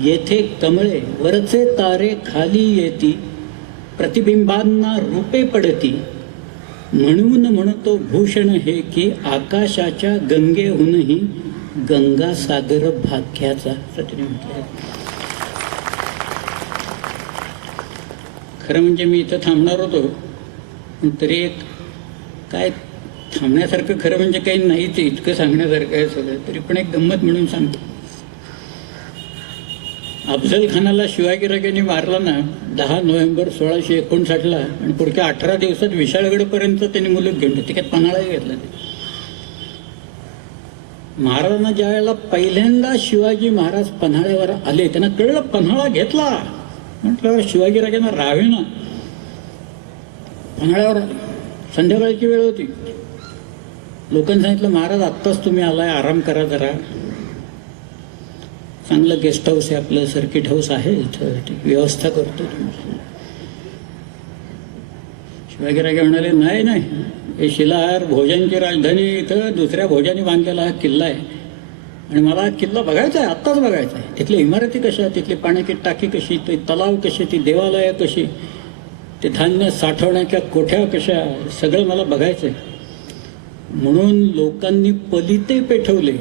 येथे कमळे, वरचे तारे खाली येती, प्रतिबिंबांना रूपे पडती. म्हणून म्हणतो भूषण हे की आकाशाच्या गंगेहूनही गंगासागर भाग्याचा. म्हटलं. खरं म्हणजे मी इथं थांबणार होतो, पण तरी एक काय थांबण्यासारखं खरं म्हणजे काही नाही, ते इतकं सांगण्यासारखं आहे सगळं. तरी पण एक गंमत म्हणून सांगतो. अफजल खानाला शिवाजीराजांनी मारला ना 10 नोव्हेंबर 1659ला, आणि पुढच्या 18 दिवसात विशाळगडपर्यंत त्यांनी मुलूक घेऊन तिकडे पन्हाळाही घेतला. महाराजांना ज्या वेळेला पहिल्यांदा शिवाजी महाराज पन्हाळ्यावर आले, त्यांना कळलं पन्हाळा घेतला. म्हटल्यावर शिवाजीराजांना राहावे ना. पन्हाळ्यावर संध्याकाळची वेळ होती. लोकांनी सांगितलं, महाराज आत्ताच तुम्ही आलाय, आराम करा जरा. चांगलं गेस्ट हाऊस आहे आपलं, सर्किट हाऊस आहे इथं, व्यवस्था करतो तुम्ही. शिवाजीराजे म्हणाले, नाही नाही, हे शिलाहार भोजांची राजधानी, इथं दुसऱ्या भोजांनी बांधलेला हा किल्ला आहे आणि मला हा किल्ला बघायचा आहे, आत्ताच बघायचा आहे. तिथल्या इमारती कशा, तिथली पाण्याची टाकी कशी, ते तलाव कसे, ती देवालयं कशी, ते धान्य साठवण्याच्या कोठ्या कशा, सगळं मला बघायचं आहे. म्हणून लोकांनी पलिते पेटवले,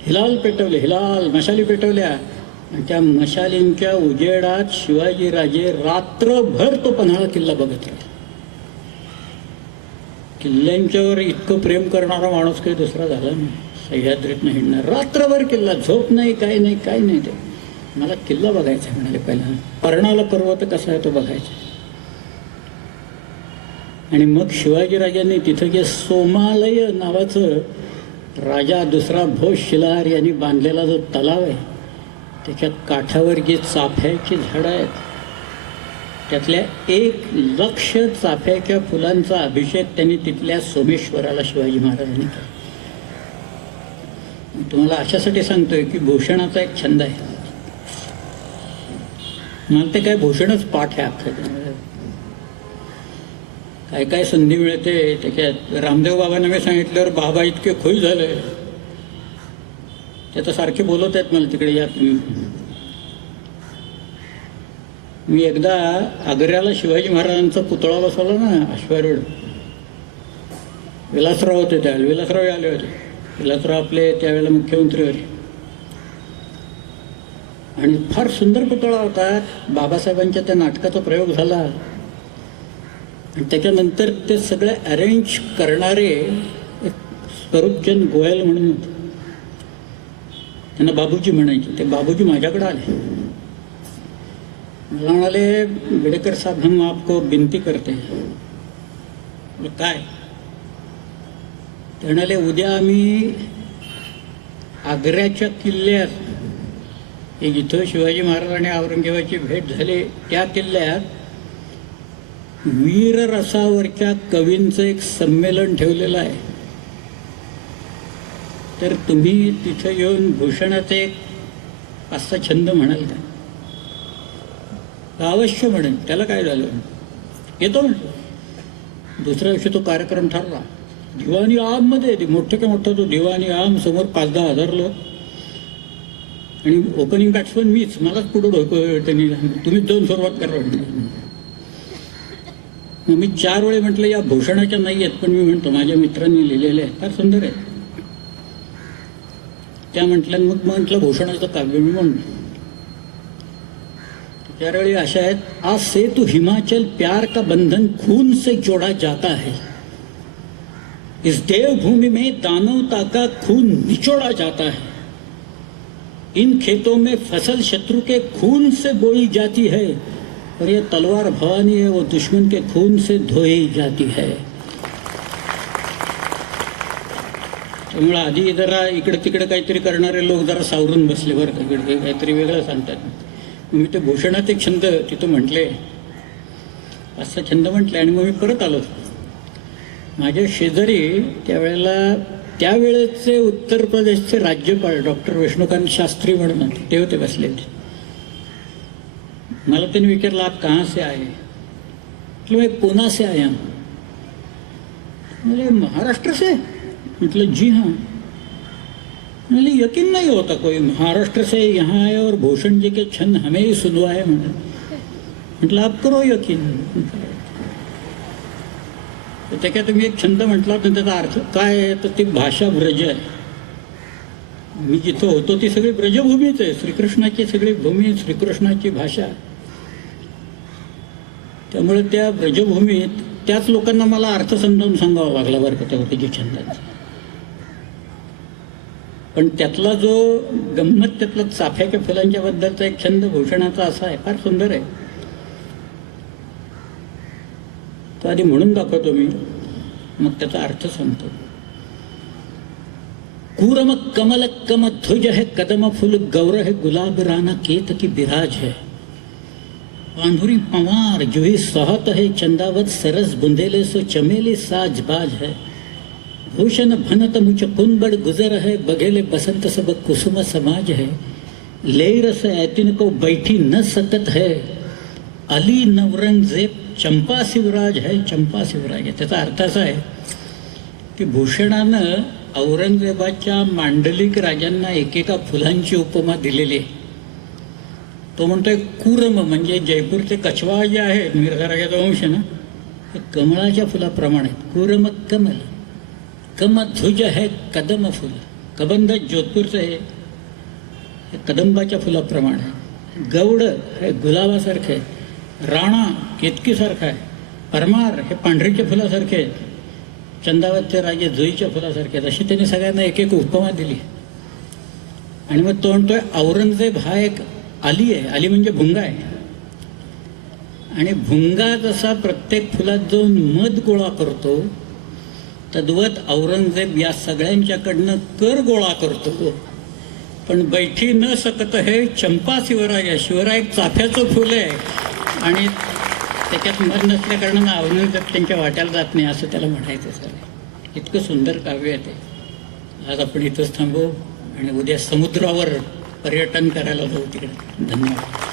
हिलाल पेटवले, हिलाल मशाली पेटवल्या आणि त्या मशालींच्या उजेडात शिवाजीराजे रात्रभर तो पन्हाळा किल्ला बघत राहिले. किल्ल्यांच्यावर इतकं प्रेम करणारा माणूस काही दुसरा झाला नाही. सह्याद्रीतनं हिंडणार, रात्रभर किल्ला, झोप नाही, काही नाही, काही नाही. ते मला किल्ला बघायचा म्हणाले. पहिला पर्णाला पर्वत कसा आहे तो बघायचा. आणि मग शिवाजीराजांनी तिथं जे सोमालय नावाचं राजा दुसरा भोज शिलाहार यांनी बांधलेला जो तलाव आहे, त्याच्या काठावर जी चाफ्याची झाडं आहेत, त्यातल्या 1,00,000 चाफ्याच्या फुलांचा अभिषेक त्यांनी तिथल्या सोमेश्वराला शिवाजी महाराजांनी केला. तुम्हाला अशासाठी सांगतोय की भूषणाचा एक छंद आहे. मला ते काय भूषणच पाठ आहे अख्खं. काय काय संधी मिळते त्याच्यात. रामदेव बाबांना मी सांगितल्यावर बाबा इतके खुश झाले, ते तर सारखे बोलत आहेत मला, तिकडे या तुम्ही. मी एकदा आग्र्याला शिवाजी महाराजांचा पुतळा बसवला ना अश्वारूढ, विलासराव होते त्यावेळेला, विलासराव आले होते. विलासराव आपले त्यावेळेला मुख्यमंत्री होते आणि फार सुंदर पुतळा होता. बाबासाहेबांच्या त्या नाटकाचा प्रयोग झाला आणि त्याच्यानंतर ते सगळे अरेंज करणारे एक स्वरूपचंद गोयल म्हणून होते, त्यांना बाबूजी म्हणायचे. ते बाबूजी माझ्याकडे आले, मला म्हणाले, बेडेकर साहब हम आपको विनती करते. काय? ते म्हणाले, उद्या आम्ही आग्र्याच्या किल्ल्यात, हे जिथं शिवाजी महाराज आणि औरंगजेबाची भेट झाली त्या किल्ल्यात वीररसावरच्या कवींचं एक संमेलन ठेवलेलं आहे. तर तुम्ही तिथं येऊन भूषणाचे एक 5-6 छंद म्हणाल का? अवश्य म्हणेन, त्याला काय झालं, येतो म्हटलं. दुसऱ्या दिवशी तो कार्यक्रम ठरला. दिवाणी आममध्ये मोठ्या मोठा तो दिवाणी आम, समोर 5-10 हजार लोक आणि ओपनिंग बॅट्समन मीच. मलाच पुढं ढोकं त्यांनी, तुम्ही 2 सुरुवात करा म्हटलं. मग मी 4 वेळे म्हटलं या भूषणाच्या नाही आहेत, पण मी म्हणतो माझ्या मित्रांनी लिहिलेले आहेत, फार सुंदर आहे. त्या म्हटल्या, मग म्हटलं भूषणाचं काव्य मी म्हणतो. त्यावेळी अशा आहेत, आज से तू हिमाचल प्यार का बंधन खून से जोड़ा जाता है, इस देवभूमि में दानवता का खून निचोड़ा जाता है, इन खेतों में फसल शत्रु के खून से बोई जाती है और ये तलवार भवानी है वो दुश्मन के खून से धोई जाती है. त्यामुळे आधी जरा इकडे तिकडे काहीतरी करणारे लोक जरा सावरून बसले बरं का, इकडे काहीतरी वेगळं सांगतात. मी ते भूषणात एक छंद तिथं म्हटले, 5-6 छंद म्हटले आणि मग मी परत आलो. माझ्या शेजारी त्यावेळेचे उत्तर प्रदेशचे राज्यपाल डॉक्टर विष्णुकांत शास्त्री म्हणून ते होते बसले. मला त्यांनी विचारलं, आप कहाँ से आए? मतलब मैं पूना से आया. बोले महाराष्ट्र से? मतलब जी हाँ. मुझे यकीन नहीं होता कोई महाराष्ट्र से यहाँ आए और भूषण जी के छंद हमें ही सुनवाए. म्हटलं आप करो यकीन. त्याच्यात तुम्ही एक छंद म्हटला तर त्याचा अर्थ काय आहे, तर ती भाषा ब्रज आहे. मी जिथं होतो ती सगळी ब्रजभूमीच आहे, श्रीकृष्णाची सगळी भूमी, श्रीकृष्णाची भाषा. त्यामुळे त्या ब्रजभूमीत त्याच लोकांना मला अर्थ समजावून सांगावा लागला बरं का त्याच्या छंदाचा. पण त्यातला जो गंमत, त्यातला चाफ्याच्या फुलांच्या बद्दलचा एक छंद भूषणाचा असा आहे, फार सुंदर आहे. तो आधी म्हणून दाखवतो मी, मग त्याचा अर्थ सांगतो. कूरम कमल कम ध्वज है, कदम फुल गौर है, गुलाब राना केत की बिराज है, पांढुरी पवार जुही सहत है, चंदावत सरस बुंदेले सो चमेली साज बाज है, भूषण भनत मुझ कुंबड़ गुजर है, बघेले बसंत सब कुसुम समाज है, ले रस ऐतिन को बैठी न सकत है, अली नवरंगजेब चंपा शिवराज है, चंपा शिवराज है. त्याचा अर्थ असा आहे की भूषणानं औरंगजेबाच्या मांडलिक राजांना एकेका फुलांची उपमा दिलेली आहे. तो म्हणतोय कुरम म्हणजे जयपूरचे कछवा जे आहे मिर्झा राजाचा वंश ना, हे कमळाच्या फुलाप्रमाणे. कुरम कमल, कमध्वज है कदम फुल. कबंध जोधपूरचं हे कदंबाच्या फुलाप्रमाणे. गौड हे गुलाबासारखे आहे. राणा केतकीसारखा आहे. परमार हे पांढरीच्या फुलासारखे आहेत. चंदावतचे राजे जुईच्या फुलासारखे आहेत. अशी त्यांनी सगळ्यांना एक एक उपमा दिली. आणि मग तो म्हणतोय औरंगजेब हा एक अली आहे. अली म्हणजे भुंगा आहे. आणि भुंगा जसा प्रत्येक फुलात जाऊन मध गोळा करतो, तद्वत औरंगजेब या सगळ्यांच्याकडनं कर गोळा करतो. पण बैठी न सकत हे चंपा शिवराय आहे. शिवराय एक चाफ्याचं फुल आहे आणि त्याच्यात मध नसल्या कारणानं औरंगजेब त्यांच्या वाट्याला जात नाही असं त्याला म्हणायचं. सर इतकं सुंदर काव्य आहे ते. आज आपण इथंच थांबू आणि उद्या समुद्रावर पर्यटन करायला जाऊ तिकडे. धन्यवाद.